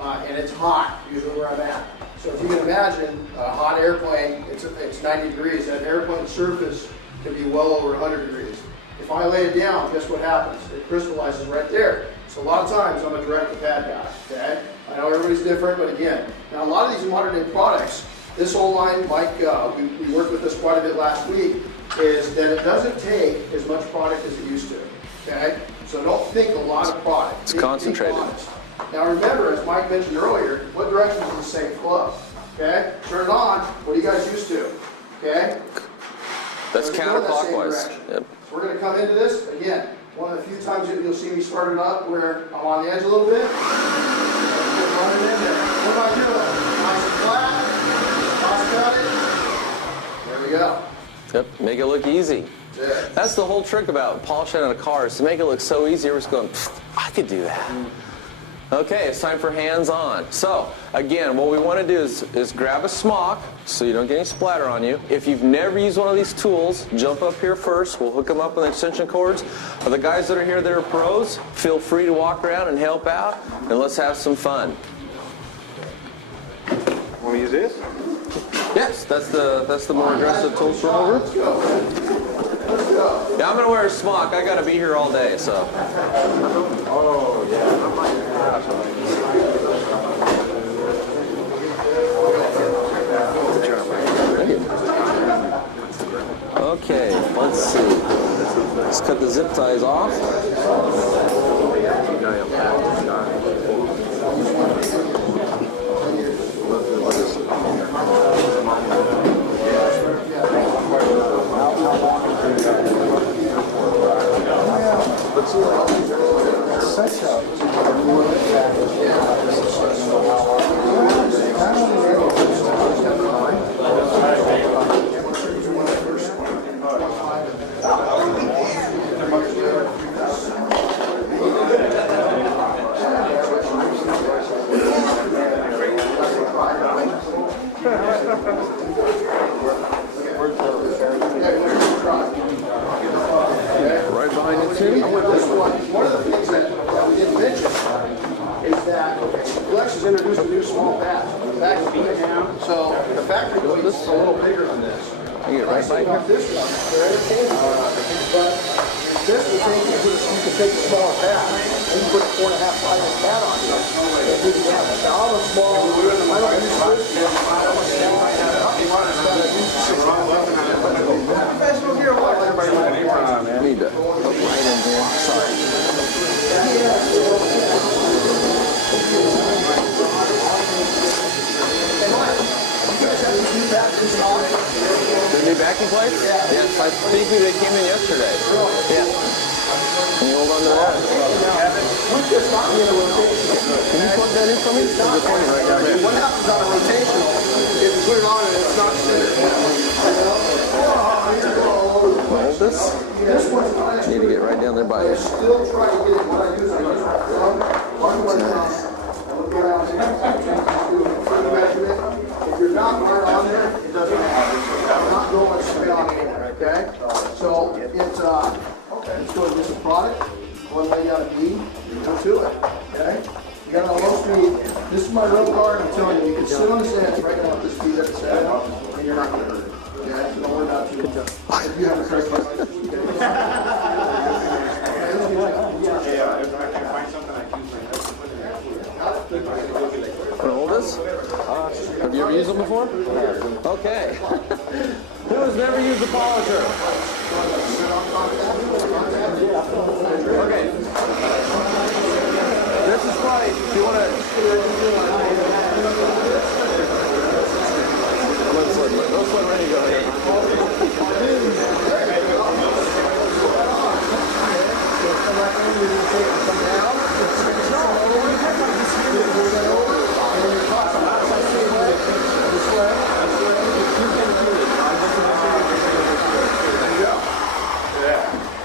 and it's hot, usually where I'm at. So if you can imagine a hot airplane, it's 90 degrees. That airplane surface can be well over 100 degrees. If I lay it down, guess what happens? It crystallizes right there. So a lot of times I'm a direct to pad guy, okay? I know everybody's different, but again, now a lot of these modern day products, this whole line, Mike, we worked with this quite a bit last week, is that it doesn't take as much product as it used to, okay? So don't think a lot of product. It's Think concentrated. products. Now remember, as Mike mentioned earlier, what direction is the safe flow? Okay? Turn it on, what are you guys used to? Okay? That's So go in that same counterclockwise. direction. Yep. So we're going to come into this, again, one of the few times that you'll see me start it up where I'm on the edge a little bit. Running in there. What am I doing? Nice and flat. Cross cut it. There we go. Yep, make it look easy. Yeah. That's the whole trick about polishing on a car, is to make it look so easy. Everyone's going, I could do that. Okay, it's time for hands-on. So, again, what we want to do is grab a smock so you don't get any splatter on you. If you've never used one of these tools, jump up here first. We'll hook them up with extension cords. For the guys that are here that are pros, feel free to walk around and help out, and let's have some fun. Want to use this? Yes, that's the more aggressive tool for over. Let's go. Let's go. Yeah, I'm gonna wear a smock. I gotta be here all day, so. Okay, let's see. Let's cut the zip ties off. Right behind you too. One of the things that we didn't mention is that Flex has introduced a new small patch. So the factory building is a little bigger than this. You get right by here. This one, they're interchangeable. But this will take you can take a smaller patch and you put a 4.5 5-inch pad on it. And you can have it. Now I'm a small, I don't use this. You guys don't hear a lot. Everybody with an apron on, man. Need to hook right in here. Sorry. The new backing plates? Yes, I think they came in yesterday. Yeah. Can you hold on to that? Can you plug that in for me? It's recording right now. What happens on a rotation is you put it on and it's not Hold this. This one's not. Need to get right down there by you. Still try to get it. What I use, I use one way down. Look around. Do measurement. If you're not right on there, it doesn't matter. I'm not going straight on anymore. Okay. So it's okay. Let's go with this product. Go and lay down a bead. Go to it. Okay. You got it on low speed. This is my real car, and I'm telling you, you can sit on this edge right now at this speed at the setting, and you're not going to hurt it. Okay. So don't worry about it. If you have a credit card. Want to hold this? Have you ever used them before? Okay. Who has never used a polisher? Okay. This is probably, if you want to...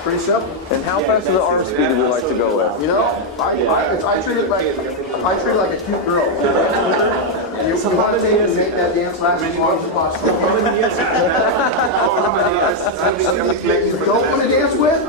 Pretty simple. And how fast is the arm speed do we like to go with? You know, I treat it like a cute girl. You want to make that dance last as long as possible. If you don't want to dance with,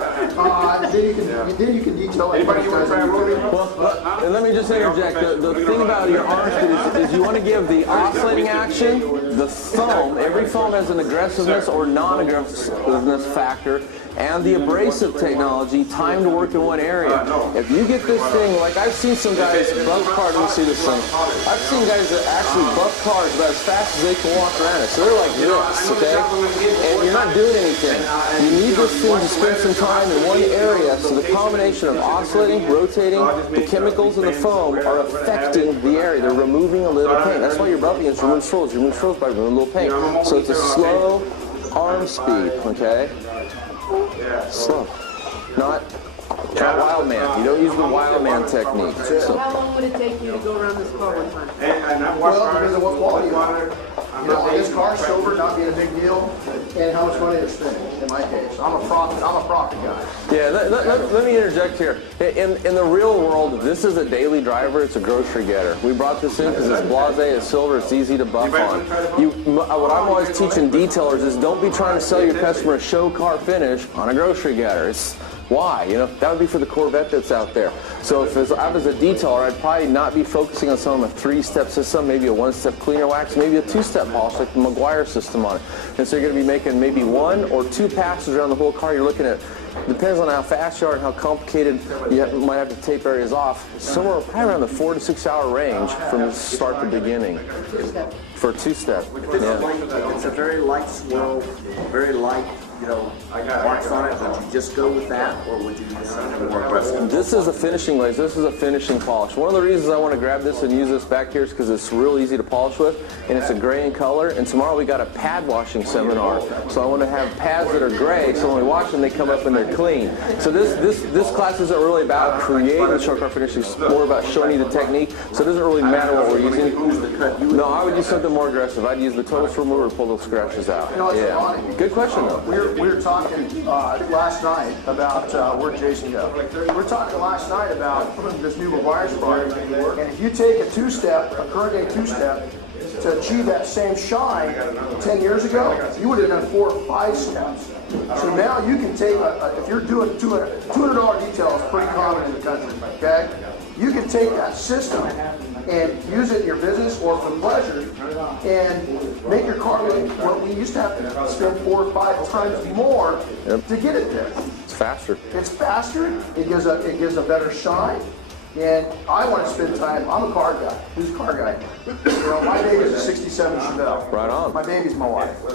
then you can detail it. Anybody want to try a rotary? Well, and let me just interject. The thing about your arm speed is you want to give the oscillating action, the foam. Every foam has an aggressiveness or non-aggressiveness factor, and the abrasive technology time to work in one area. If you get this thing, like I've seen some guys buff cars, let me see this thing. I've seen guys that actually buff cars about as fast as they can walk around it. So they're like this, okay? And you're not doing anything. You need this thing to spend some time in one area, so the combination of oscillating, rotating, the chemicals in the foam are affecting the area. They're removing a little paint. That's why you're buffing is remove swirls. You remove swirls by removing a little paint. So it's a slow arm speed, okay? Slow. Not wild man. You don't use the wild man technique. So How long would it take you to go around this car one time? And I've Well, watched depends on what quality you want. water. You know, this car silver not being a big deal, and how much money they're spending. In my case, I'm a profit guy. yeah, let me interject here. In the real world, this is a daily driver. It's a grocery getter. We brought this in because it's blasé, it's silver, it's easy to buff on. What I'm always teaching detailers is don't be trying to sell your customer a show car finish on a grocery getter. It's why? You know, that would be for the Corvette that's out there. So if I was a detailer, I'd probably not be focusing on some of a 3-step system, maybe a 1-step cleaner wax, maybe a 2-step polish like the Maguire system on it. And so you're going to be making maybe 1 or 2 passes around the whole car. You're looking at, depends on how fast you are and how complicated you might have to tape areas off. Somewhere probably around the 4 to 6 hour range from start to beginning for a 2-step. Yeah. It's a very light swirl, very light, marks on it. Would you just go with that, or would you use something more aggressive? This is a finishing glaze. This is a finishing polish. One of the reasons I want to grab this and use this back here is because it's real easy to polish with, and it's a gray in color. And tomorrow we got a pad washing seminar, so I want to have pads that are gray, so when we wash them, they come up and they're clean. So this class isn't really about creating show car finishing. It's more about showing you the technique. So it doesn't really matter what we're using. No, I would use something more aggressive. I'd use the total remover to pull those scratches out. Yeah. Good question though. We were talking last night about where'd Jason go? We were talking last night about this new Maguire's part, and if you take a 2-step, a current day 2-step, to achieve that same shine 10 years ago, you would have done 4 or 5 steps. So now you can take, if you're doing $200 detail is pretty common in the country, okay? You can take that system and use it in your business or for pleasure and make your car what we used to have to spend 4 or 5 times more to get it there. It's faster. It's faster, it gives a better shine, and I want to spend time, I'm a car guy. Who's a car guy? My baby's a 67 Chevelle. Right on. My baby's my wife. She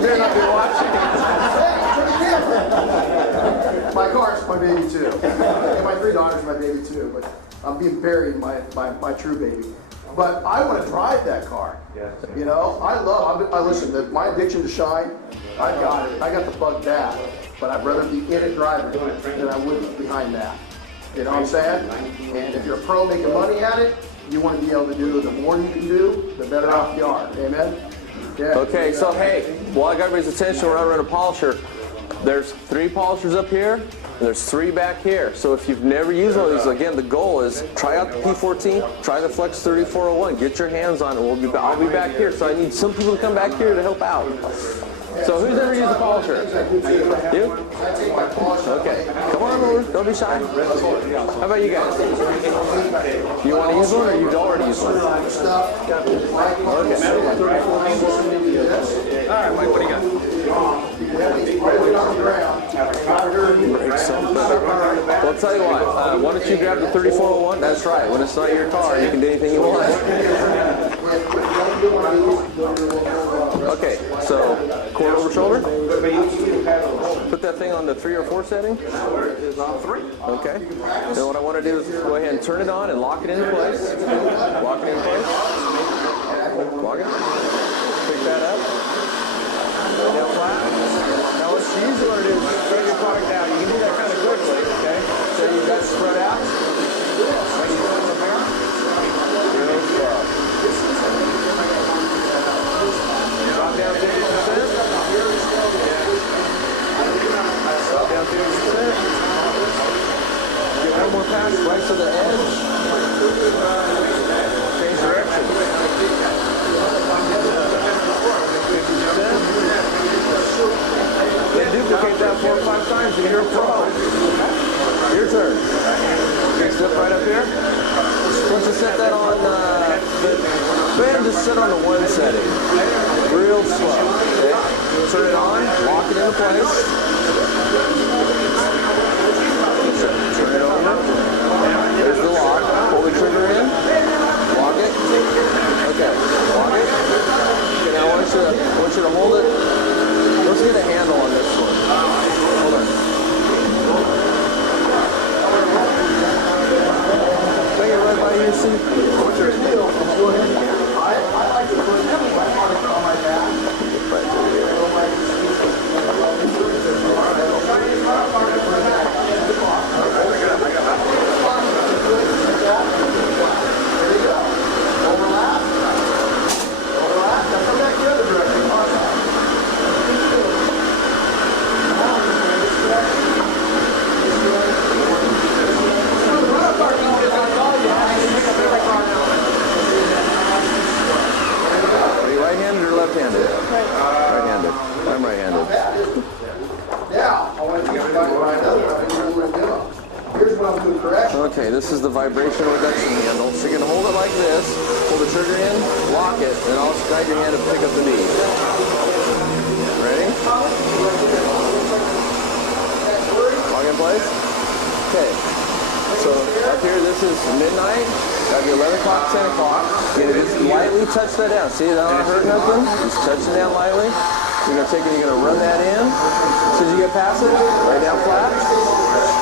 better not be watching. My car's my baby too. And my 3 daughters are my baby too, but I'm being buried in my true baby. But I want to drive that car. You know, I listen, my addiction to shine, I got it. I got the bug bad. But I'd rather be in it driving than I would be behind that. You know what I'm saying? And if you're a pro making money at it, you want to be able to do, the more you can do, the better off you are. Amen? Yeah. Okay, so hey, while I got everybody's attention, we're running a polisher. There's 3 polishers up here, and there's 3 back here. So if you've never used one of these, again, the goal is try out the P14, try the Flex 3401, get your hands on it. I'll be back here, so I need some people to come back here to help out. So who's ever used a polisher? You? Okay. Come on over. Don't be shy. How about you guys? You want to use one or you've already used one? Okay. All right, Mike, what do you got? Well, I'll tell you what. Why don't you grab the 3401? That's right. When it's not your car, you can do anything you want. Okay, so cord over shoulder. Put that thing on the 3 or 4 setting. It's on 3. Okay. Then what I want to do is go ahead and turn it on and lock it into place. Lock it in place. Lock it. Pick that up. Down flat. Now what you usually want to do is spread your product out. You can do that kind of quickly, okay? So you've got it spread out. Drop down 50%. You're a pro. Your turn. Okay, slip right up here. Once you set that on, go ahead and just sit on the one setting. Real slow. Okay? Turn it on, lock it into place. Turn it over. There's the lock. Pull the trigger in. Lock it. Okay. Lock it. Okay, now I want you to hold it. Let's get a handle on this one. Hold on. Take it right by your seat. What's your deal? Go ahead. I like to put my product on my back. Right through here. Are you right-handed or left-handed? Right-handed. I'm right-handed. Now, I want to get everybody lined up. Here's what I'm doing correct. Okay, this is the vibration reduction handle. So you're going to hold it like this, pull the trigger in, lock it, and I'll guide your hand to pick up the bead. Ready? Lock in place? Okay. So up here, this is midnight. Got your 11 o'clock, 10 o'clock. You're going to just lightly touch that down. See, that don't hurt nothing? Just touch it down lightly. You're going to take it, you're going to run that in. As soon as you get past it, lay down flat.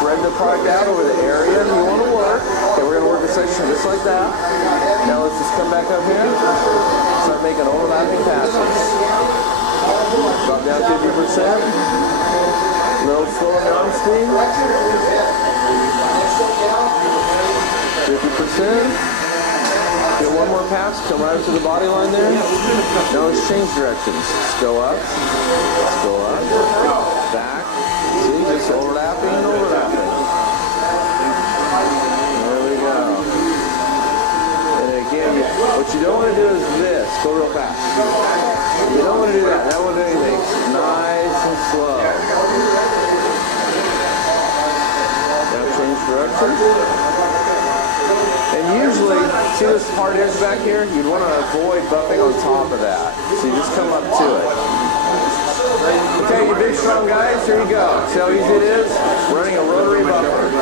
Spread the product out over the area you want to work. Okay, we're going to work the section just like that. Now let's just come back up here. Start making overlapping passes. Drop down 50%. A little slow on the arm speed. 50%. Get one more pass, come right up to the body line there. Now let's change directions. Let's go up. Let's go up. Back. See, just overlapping and overlapping. There we go. And again, what you don't want to do is this. Go real fast. You don't want to do that. That won't do anything. Nice and slow. Now change directions. And usually, see this hard edge back here? You'd want to avoid bumping on top of that. So you just come up to it. Okay, you big strong guys, here you go. See how easy it is? Running a rotary buffer.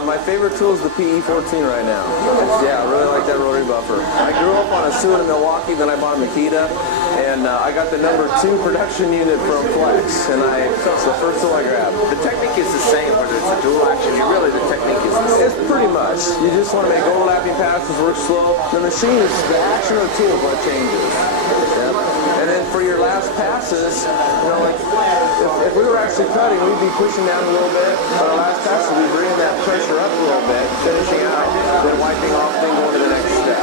My favorite tool is the PE14 right now. Yeah, I really like that rotary buffer. I grew up on a Suit in Milwaukee, then I bought a Makita, and I got the #2 production unit from Flex, and it's the first tool I grabbed. The technique is the same, whether it's a dual action, the technique is the same. It's pretty much. You just want to make overlapping passes, work slow. The machine is, the action of the tool is what changes. Yep. And then for your last passes, like if we were actually cutting, we'd be pushing down a little bit. But our last passes, we'd bring that pressure up a little bit, finishing out, then wiping off, then going to the next step.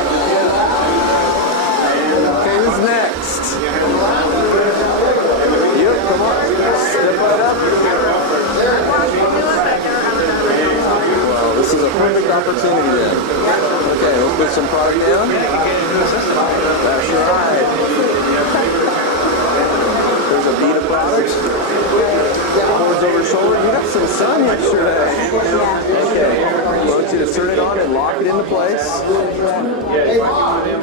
Okay, who's next? Yep, come on. Step right up. Well, this is a perfect opportunity then. Okay, let's put some product down. That's right. There's a bead of product. Forwards over shoulder. You got some sun yesterday. Okay. I want you to turn it on and lock it into place.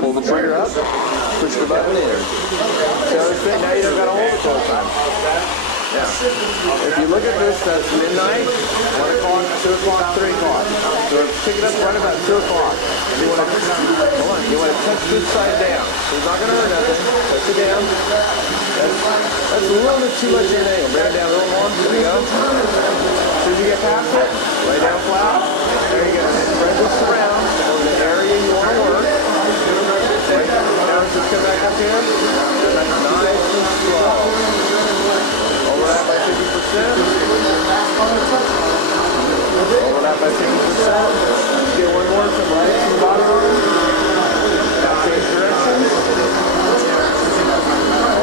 Pull the trigger up. Push the button in. See how this fit? Now you don't got to hold it the whole time. Yeah. If you look at this, that's midnight, 1 o'clock, 2 o'clock, 3 o'clock. So pick it up right about 2 o'clock. You want to touch this side down. So it's not going to hurt nothing. Touch it down. That's a little bit too much in angle. Bring it down a little more. There we go. As soon as you get past it, lay down flat. There you go. Spread this around over the area you want to work. Now let's just come back up here. Nice and slow. Overlap by 50%. Overlap by 50%. Let's get one more from right to the bottom. Now change directions.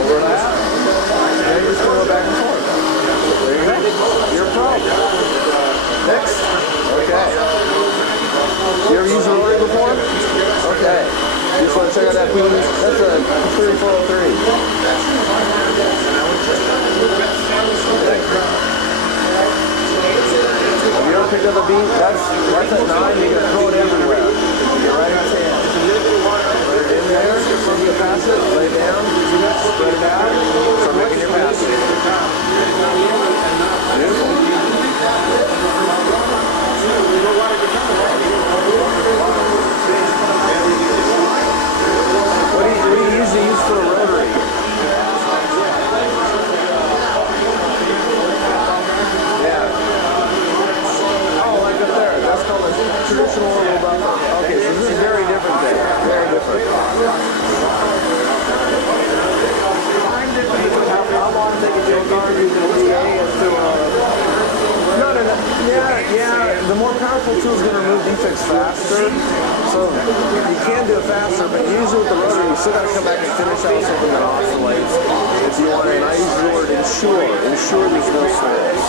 Overlap. Now you're just going to go back and forth. There you go. You're a pro. Next. Okay. You ever used a rotary before? Okay. You just want to check out that PE? That's a 3403. to the beat. That's at 9. You're gonna throw it everywhere. Your right hand. Put it in there. So you pass it. Lay down. Spread it out. Start making your passes. What do you usually use for a rotary? Yeah. Oh, like up there. That's called a traditional little buffer. Okay, so this is very different then. Very different. How long did it take you to use an EA as to No. Yeah. The more powerful tool is going to remove defects faster. So you can do it faster, but usually with the rotary, you still got to come back and finish out something that oscillates. If you want to, and I use the word ensure. Ensure there's no swirls.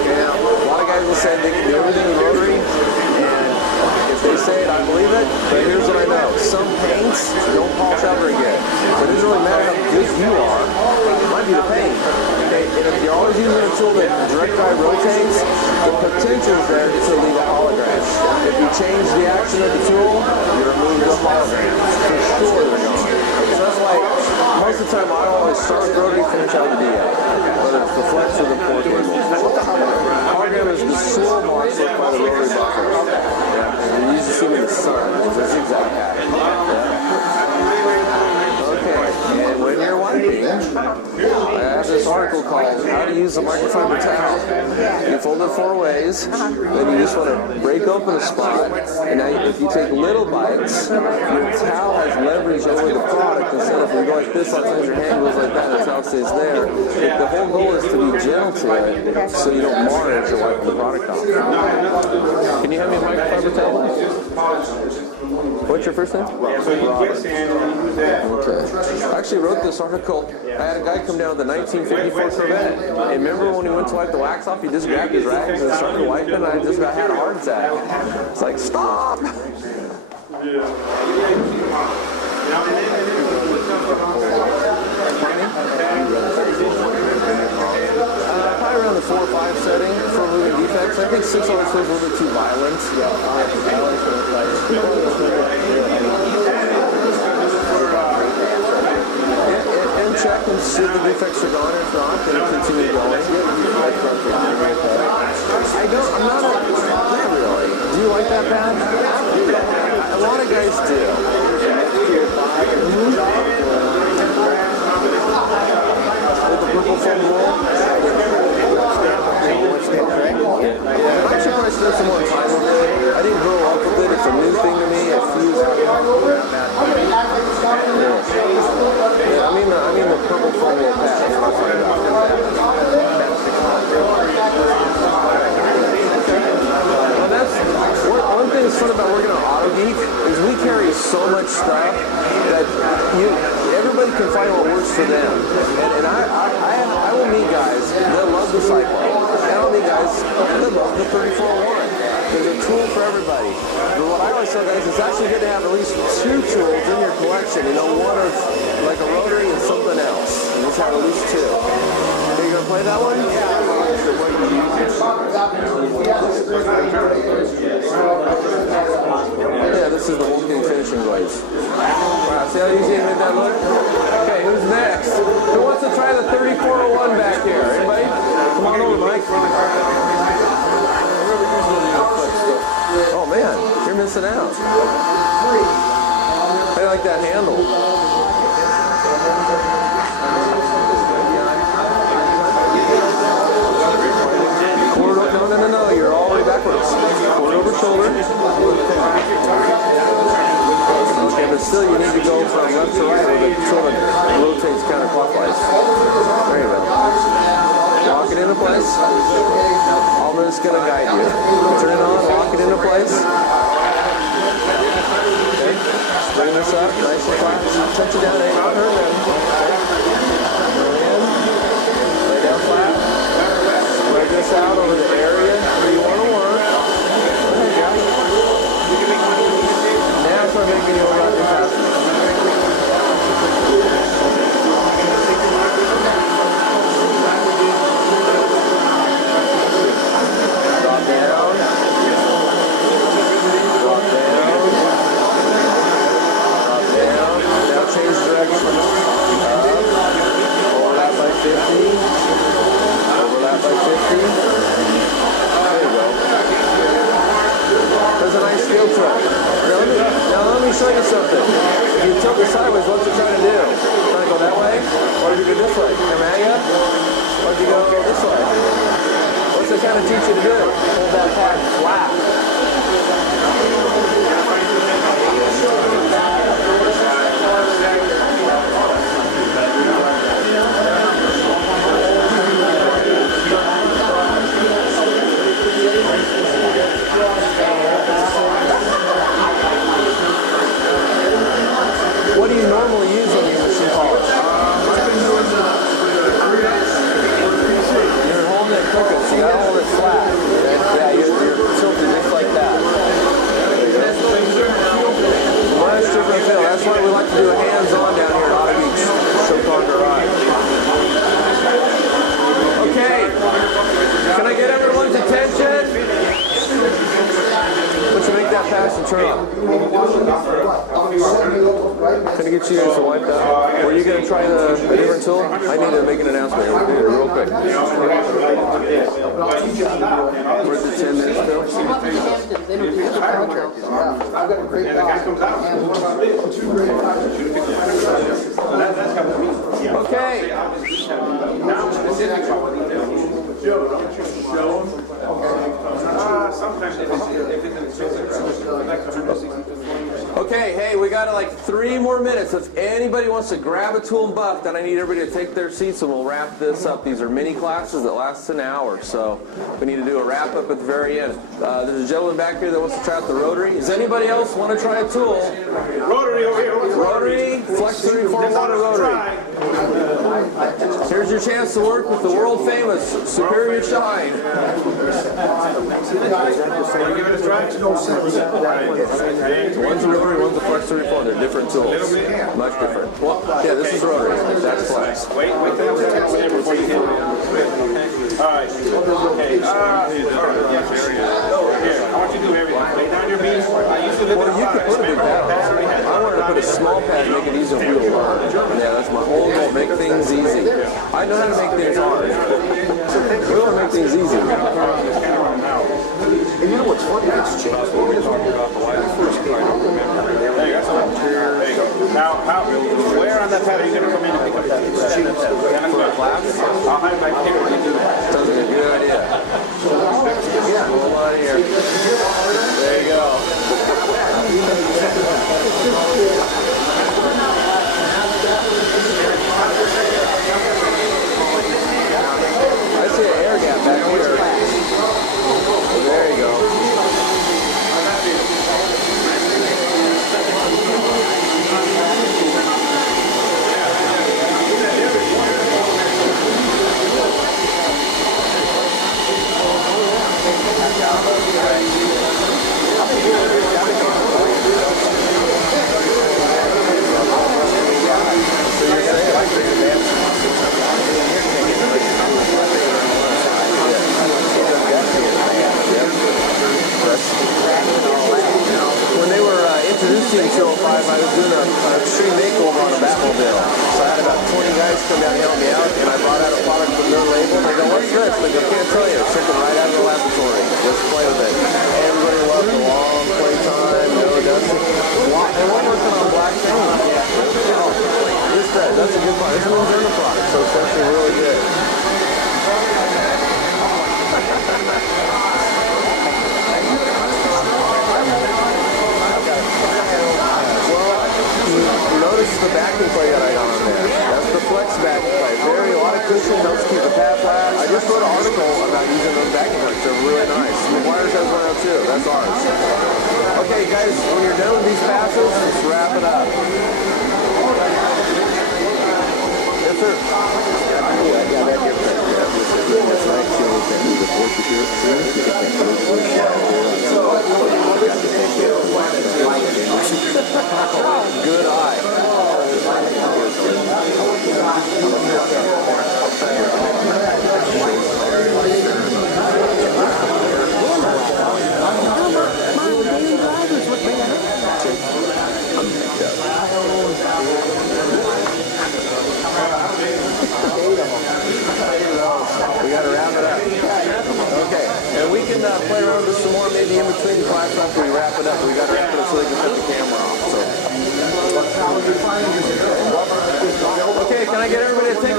Okay, now, a lot of guys will say they can do everything with rotary, and if they say it, I believe it, but here's what I know. Some paints don't polish out very good. So it doesn't really matter how good you are. It might be the paint. Okay, and if you're always using a tool that direct drive rotates, the potential is there to leave a hologram. If you change the action of the tool, you remove the hologram. For sure they're gone. So that's why most of the time I always start with rotary, finish out the DA. Whether it's the flex or the core cable. Hologram is the swirl marks look by the rotary buffer. Yeah, and you usually see them in the sun. It's a zigzag pattern. Yeah. Okay, and when you're wiping, I have this article called How to Use a Microfiber Towel. You fold it 4 ways, then you just want to break open a spot, and now if you take little bites, your towel has leverage over the product instead of if you go like this, sometimes your hand goes like that and the towel stays there. The whole goal is to be gentle to it so you don't mar it as you're wiping the product off. Can you hand me a microfiber towel? What's your first name? Okay. I actually wrote this article. I had a guy come down with a 1954 Corvette. And remember when he went to wipe the wax off, he just grabbed his rags and started wiping, and I just had a heart attack. It's like, stop! Probably around the 4 or 5 setting for removing defects. I think 6 always feels a little bit too violent. And check and see if the defects are gone. If not, then continue going. Not really. Do you like that bad? A lot of guys do. With the purple foam roll. I should probably spend some more time with it. I didn't grow up with it. It's a new thing to me. I mean the purple foam roll patch. Well, that's one thing that's fun about working on Autogeek is we carry so much stuff that everybody can find what works for them. And I will meet guys that love the cycle. And I'll meet guys that love the 3401. There's a tool for everybody. But what I always tell guys, it's actually good to have at least 2 tools in your collection. One of like a rotary and something else. And just have at least 2. Are you gonna play that one? Yeah, this is the Wolfgang finishing glaze. Wow, see how easy I made that look? Okay, who's next? Who wants to try the 3401 back here? Anybody? Come on over, Mike. Oh man, you're missing out. I like that handle. No, you're all the way backwards. Forward over shoulder. Okay, but still you need to go from left to right with it so it rotates counterclockwise. There you go. Lock it into place. I'm just going to guide you. Turn it on, lock it into place. Okay. Bring this up, nice and flat. Touch it down, ain't not hurt them. Roll in. Lay down flat. Spread this out over the area where you want to work. There you go. Now start making your rock and pass. Drop down. sideways, what's it trying to do? Trying to go that way? Or did you go this way? Come at ya? Or did you go this way? What's it trying to teach you to do? Hold that pad flat. What do you normally use on your machine polish? I've been doing the 3/8 or the PC. You're holding it crooked, so you gotta hold it flat. Yeah, you're tilted just like that. Much different feel. That's why we like to do a hands-on down here at Autogeek Show Car Garage. Okay, can I get everyone's attention? Once you make that pass and turn up. Can I get you guys to wipe that? Were you going to try a different tool? I need to make an announcement. We'll do it real quick. Where's the 10 minutes, Bill? They don't have a contract. I've got a great two great Okay. Okay, hey, we got like 3 more minutes. If anybody wants to grab a tool and buff, then I need everybody to take their seats and we'll wrap this up. These are mini classes that last an hour, so we need to do a wrap up at the very end. There's a gentleman back here that wants to try out the Rotary. Does anybody else want to try a tool? Rotary over here. Rotary, Flex 3/4 water Rotary. Here's your chance to work with the world famous Superior Shine. Give it a try. One's a Rotary, one's a Flex 3/4. They're different tools. Much different. Well, yeah, this is Rotary. That's Flex. Wait till I'm before you hit it. All right. Okay. All right. Here, I want you to do everything. Lay down your beats. I used to live in Well, you could put a big pad on. I wanted to put a small pad to make it easier for you to learn. Yeah, that's my whole goal. Make things easy. I know how to make things hard. We want to make things easy. And you know what's funny? It's changed. We were talking about the first thing I don't remember. There you go. Now, where on that pad are you going to come in and pick up that? For a class? I'll hide back here when you do that. Sounds like a good idea. Yeah, pull out of here. There you go. I see an air gap back here. There you go. When they were introducing 205, I was doing an extreme makeover on a Batmobile. So I had about 20 guys come down and help me out, and I brought out a product from their label. They go, what's this? Like, I can't tell you. It's something right out of the laboratory. Let's play with it. Everybody loved the long play time, no dusting. And we're working on black paint. That's a good product. This one's in the product, so it's actually really good. Notice the backing plate that I got on there. That's the Flex backing plate. A lot of cushion, helps keep the pad flat. I just wrote an article about using those backing plates. They're really nice. McGuire's has one out too. That's ours. Okay, guys, when you're done with these passes, let's wrap it up. Yes, sir. Good eye.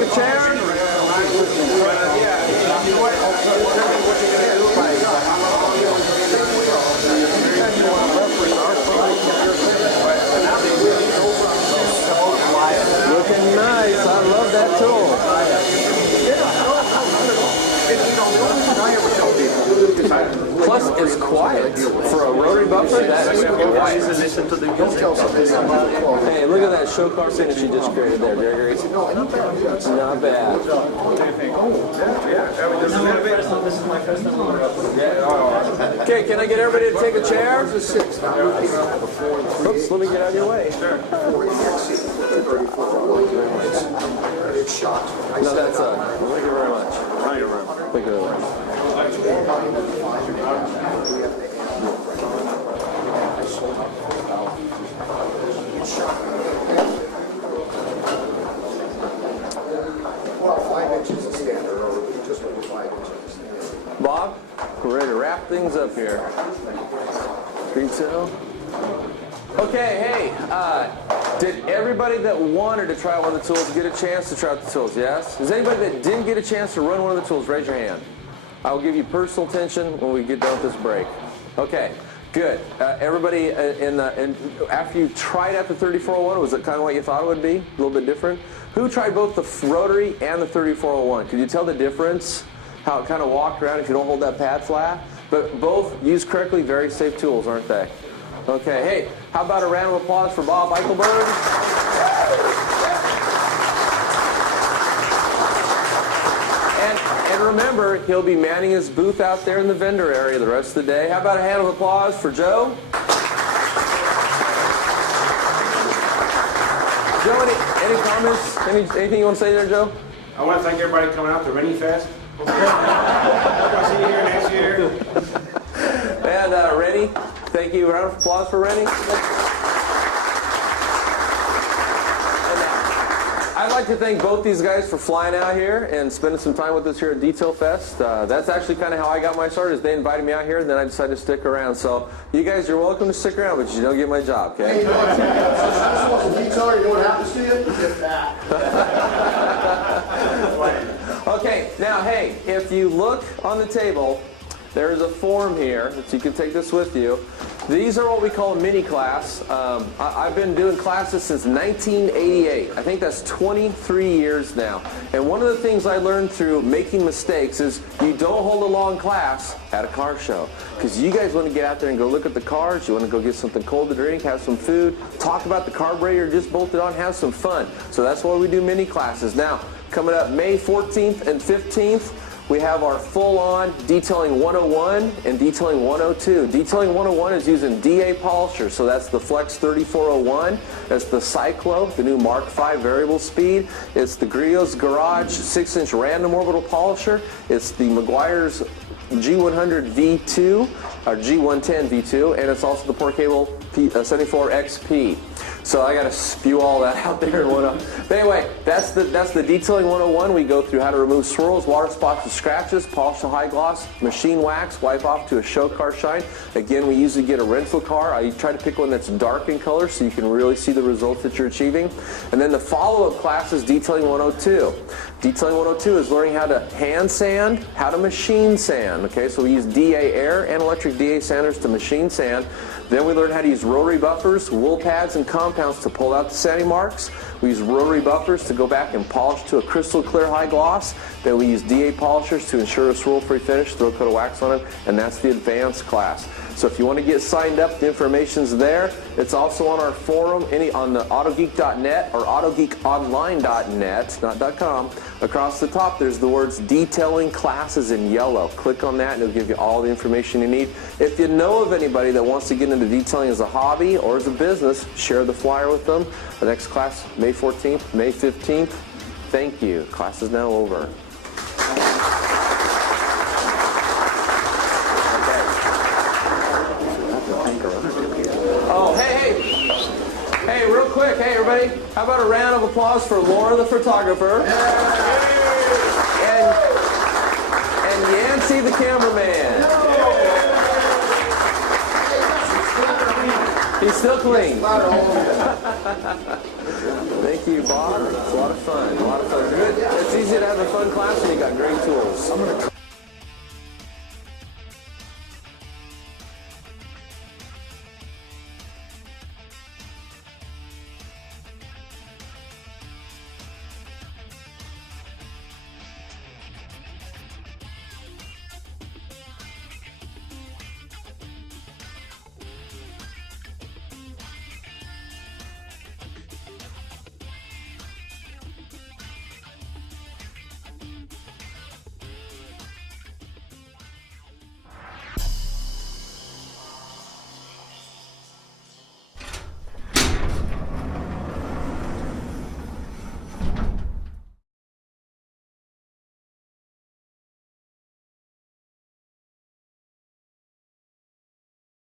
a chair? Looking nice. I love that tool. Plus, it's quiet for a rotary buffer. That's quiet. Hey, look at that show car thing that you just created there, Gregory. It's not bad. Okay, can I get everybody to take a chair? Oops, let me get out of your way. No, that's thank you very much. Thank you very much. Thank you very much. Well, 5 inches is standard, or just over 5 inches is standard. Bob, we're ready to wrap things up here. 3, 2. Okay, hey, did everybody that wanted to try one of the tools get a chance to try out the tools? Yes? Is anybody that didn't get a chance to run one of the tools? Raise your hand. I will give you personal attention when we get done with this break. Okay, good. Everybody, after you tried out the 3401, was it kind of what you thought it would be? A little bit different? Who tried both the Rotary and the 3401? Could you tell the difference? How it kind of walked around if you don't hold that pad flat? But both used correctly, very safe tools, aren't they? Okay, hey, how about a round of applause for Bob Eichelberg? And remember, he'll be manning his booth out there in the vendor area the rest of the day. How about a hand of applause for Joe? Joe, any comments? Anything you want to say there, Joe? I want to thank everybody coming out to DetailFest. I'll see you here next year. And Rennie, thank you. Round of applause for Rennie. I'd like to thank both these guys for flying out here and spending some time with us here at DetailFest. That's actually kind of how I got my start, is they invited me out here, and then I decided to stick around. So you guys, you're welcome to stick around, but you don't get my job, okay? Hey, you know what? You know what happens to you? You get fat. Okay, now, hey, if you look on the table, there is a form here, so you can take this with you. These are what we call a mini class. I've been doing classes since 1988. I think that's 23 years now. And one of the things I learned through making mistakes is you don't hold a long class at a car show. Because you guys want to get out there and go look at the cars. You want to go get something cold to drink, have some food, talk about the carburetor just bolted on, have some fun. So that's why we do mini classes. Now, coming up May 14th and 15th, we have our full-on Detailing 101 and Detailing 102. Detailing 101 is using DA polishers, so that's the Flex 3401, that's the Cyclo, the new Mark V variable speed, it's the Griot's Garage 6-inch random orbital polisher, it's the Meguiar's G100 V2, or G110 V2, and it's also the Port Cable 74 XP. So I got to spew all that out there in one up. But anyway, that's the Detailing 101. We go through how to remove swirls, water spots, and scratches, polish the high gloss, machine wax, wipe off to a show car shine. Again, we usually get a rental car. I try to pick one that's dark in color so you can really see the results that you're achieving. And then the follow-up class is Detailing 102. Detailing 102 is learning how to hand sand, how to machine sand. Okay, so we use DA air and electric DA sanders to machine sand. Then we learn how to use rotary buffers, wool pads, and compounds to pull out the sanding marks. We use rotary buffers to go back and polish to a crystal clear high gloss. Then we use DA polishers to ensure a swirl-free finish, throw a coat of wax on it, and that's the advanced class. So if you want to get signed up, the information's there. It's also on our forum, on the Autogeek.net or AutogeekOnline.net, not .com. Across the top, there's the words Detailing Classes in yellow. Click on that and it'll give you all the information you need. If you know of anybody that wants to get into detailing as a hobby or as a business, share the flyer with them. The next class, May 14th, May 15th. Thank you. Class is now over. Hey, real quick, hey everybody, how about a round of applause for Laura the photographer? And Yancey the cameraman. He's still clean. Thank you, Bob. It's a lot of fun. A lot of fun. Good. easy to have a fun class and you got great tools.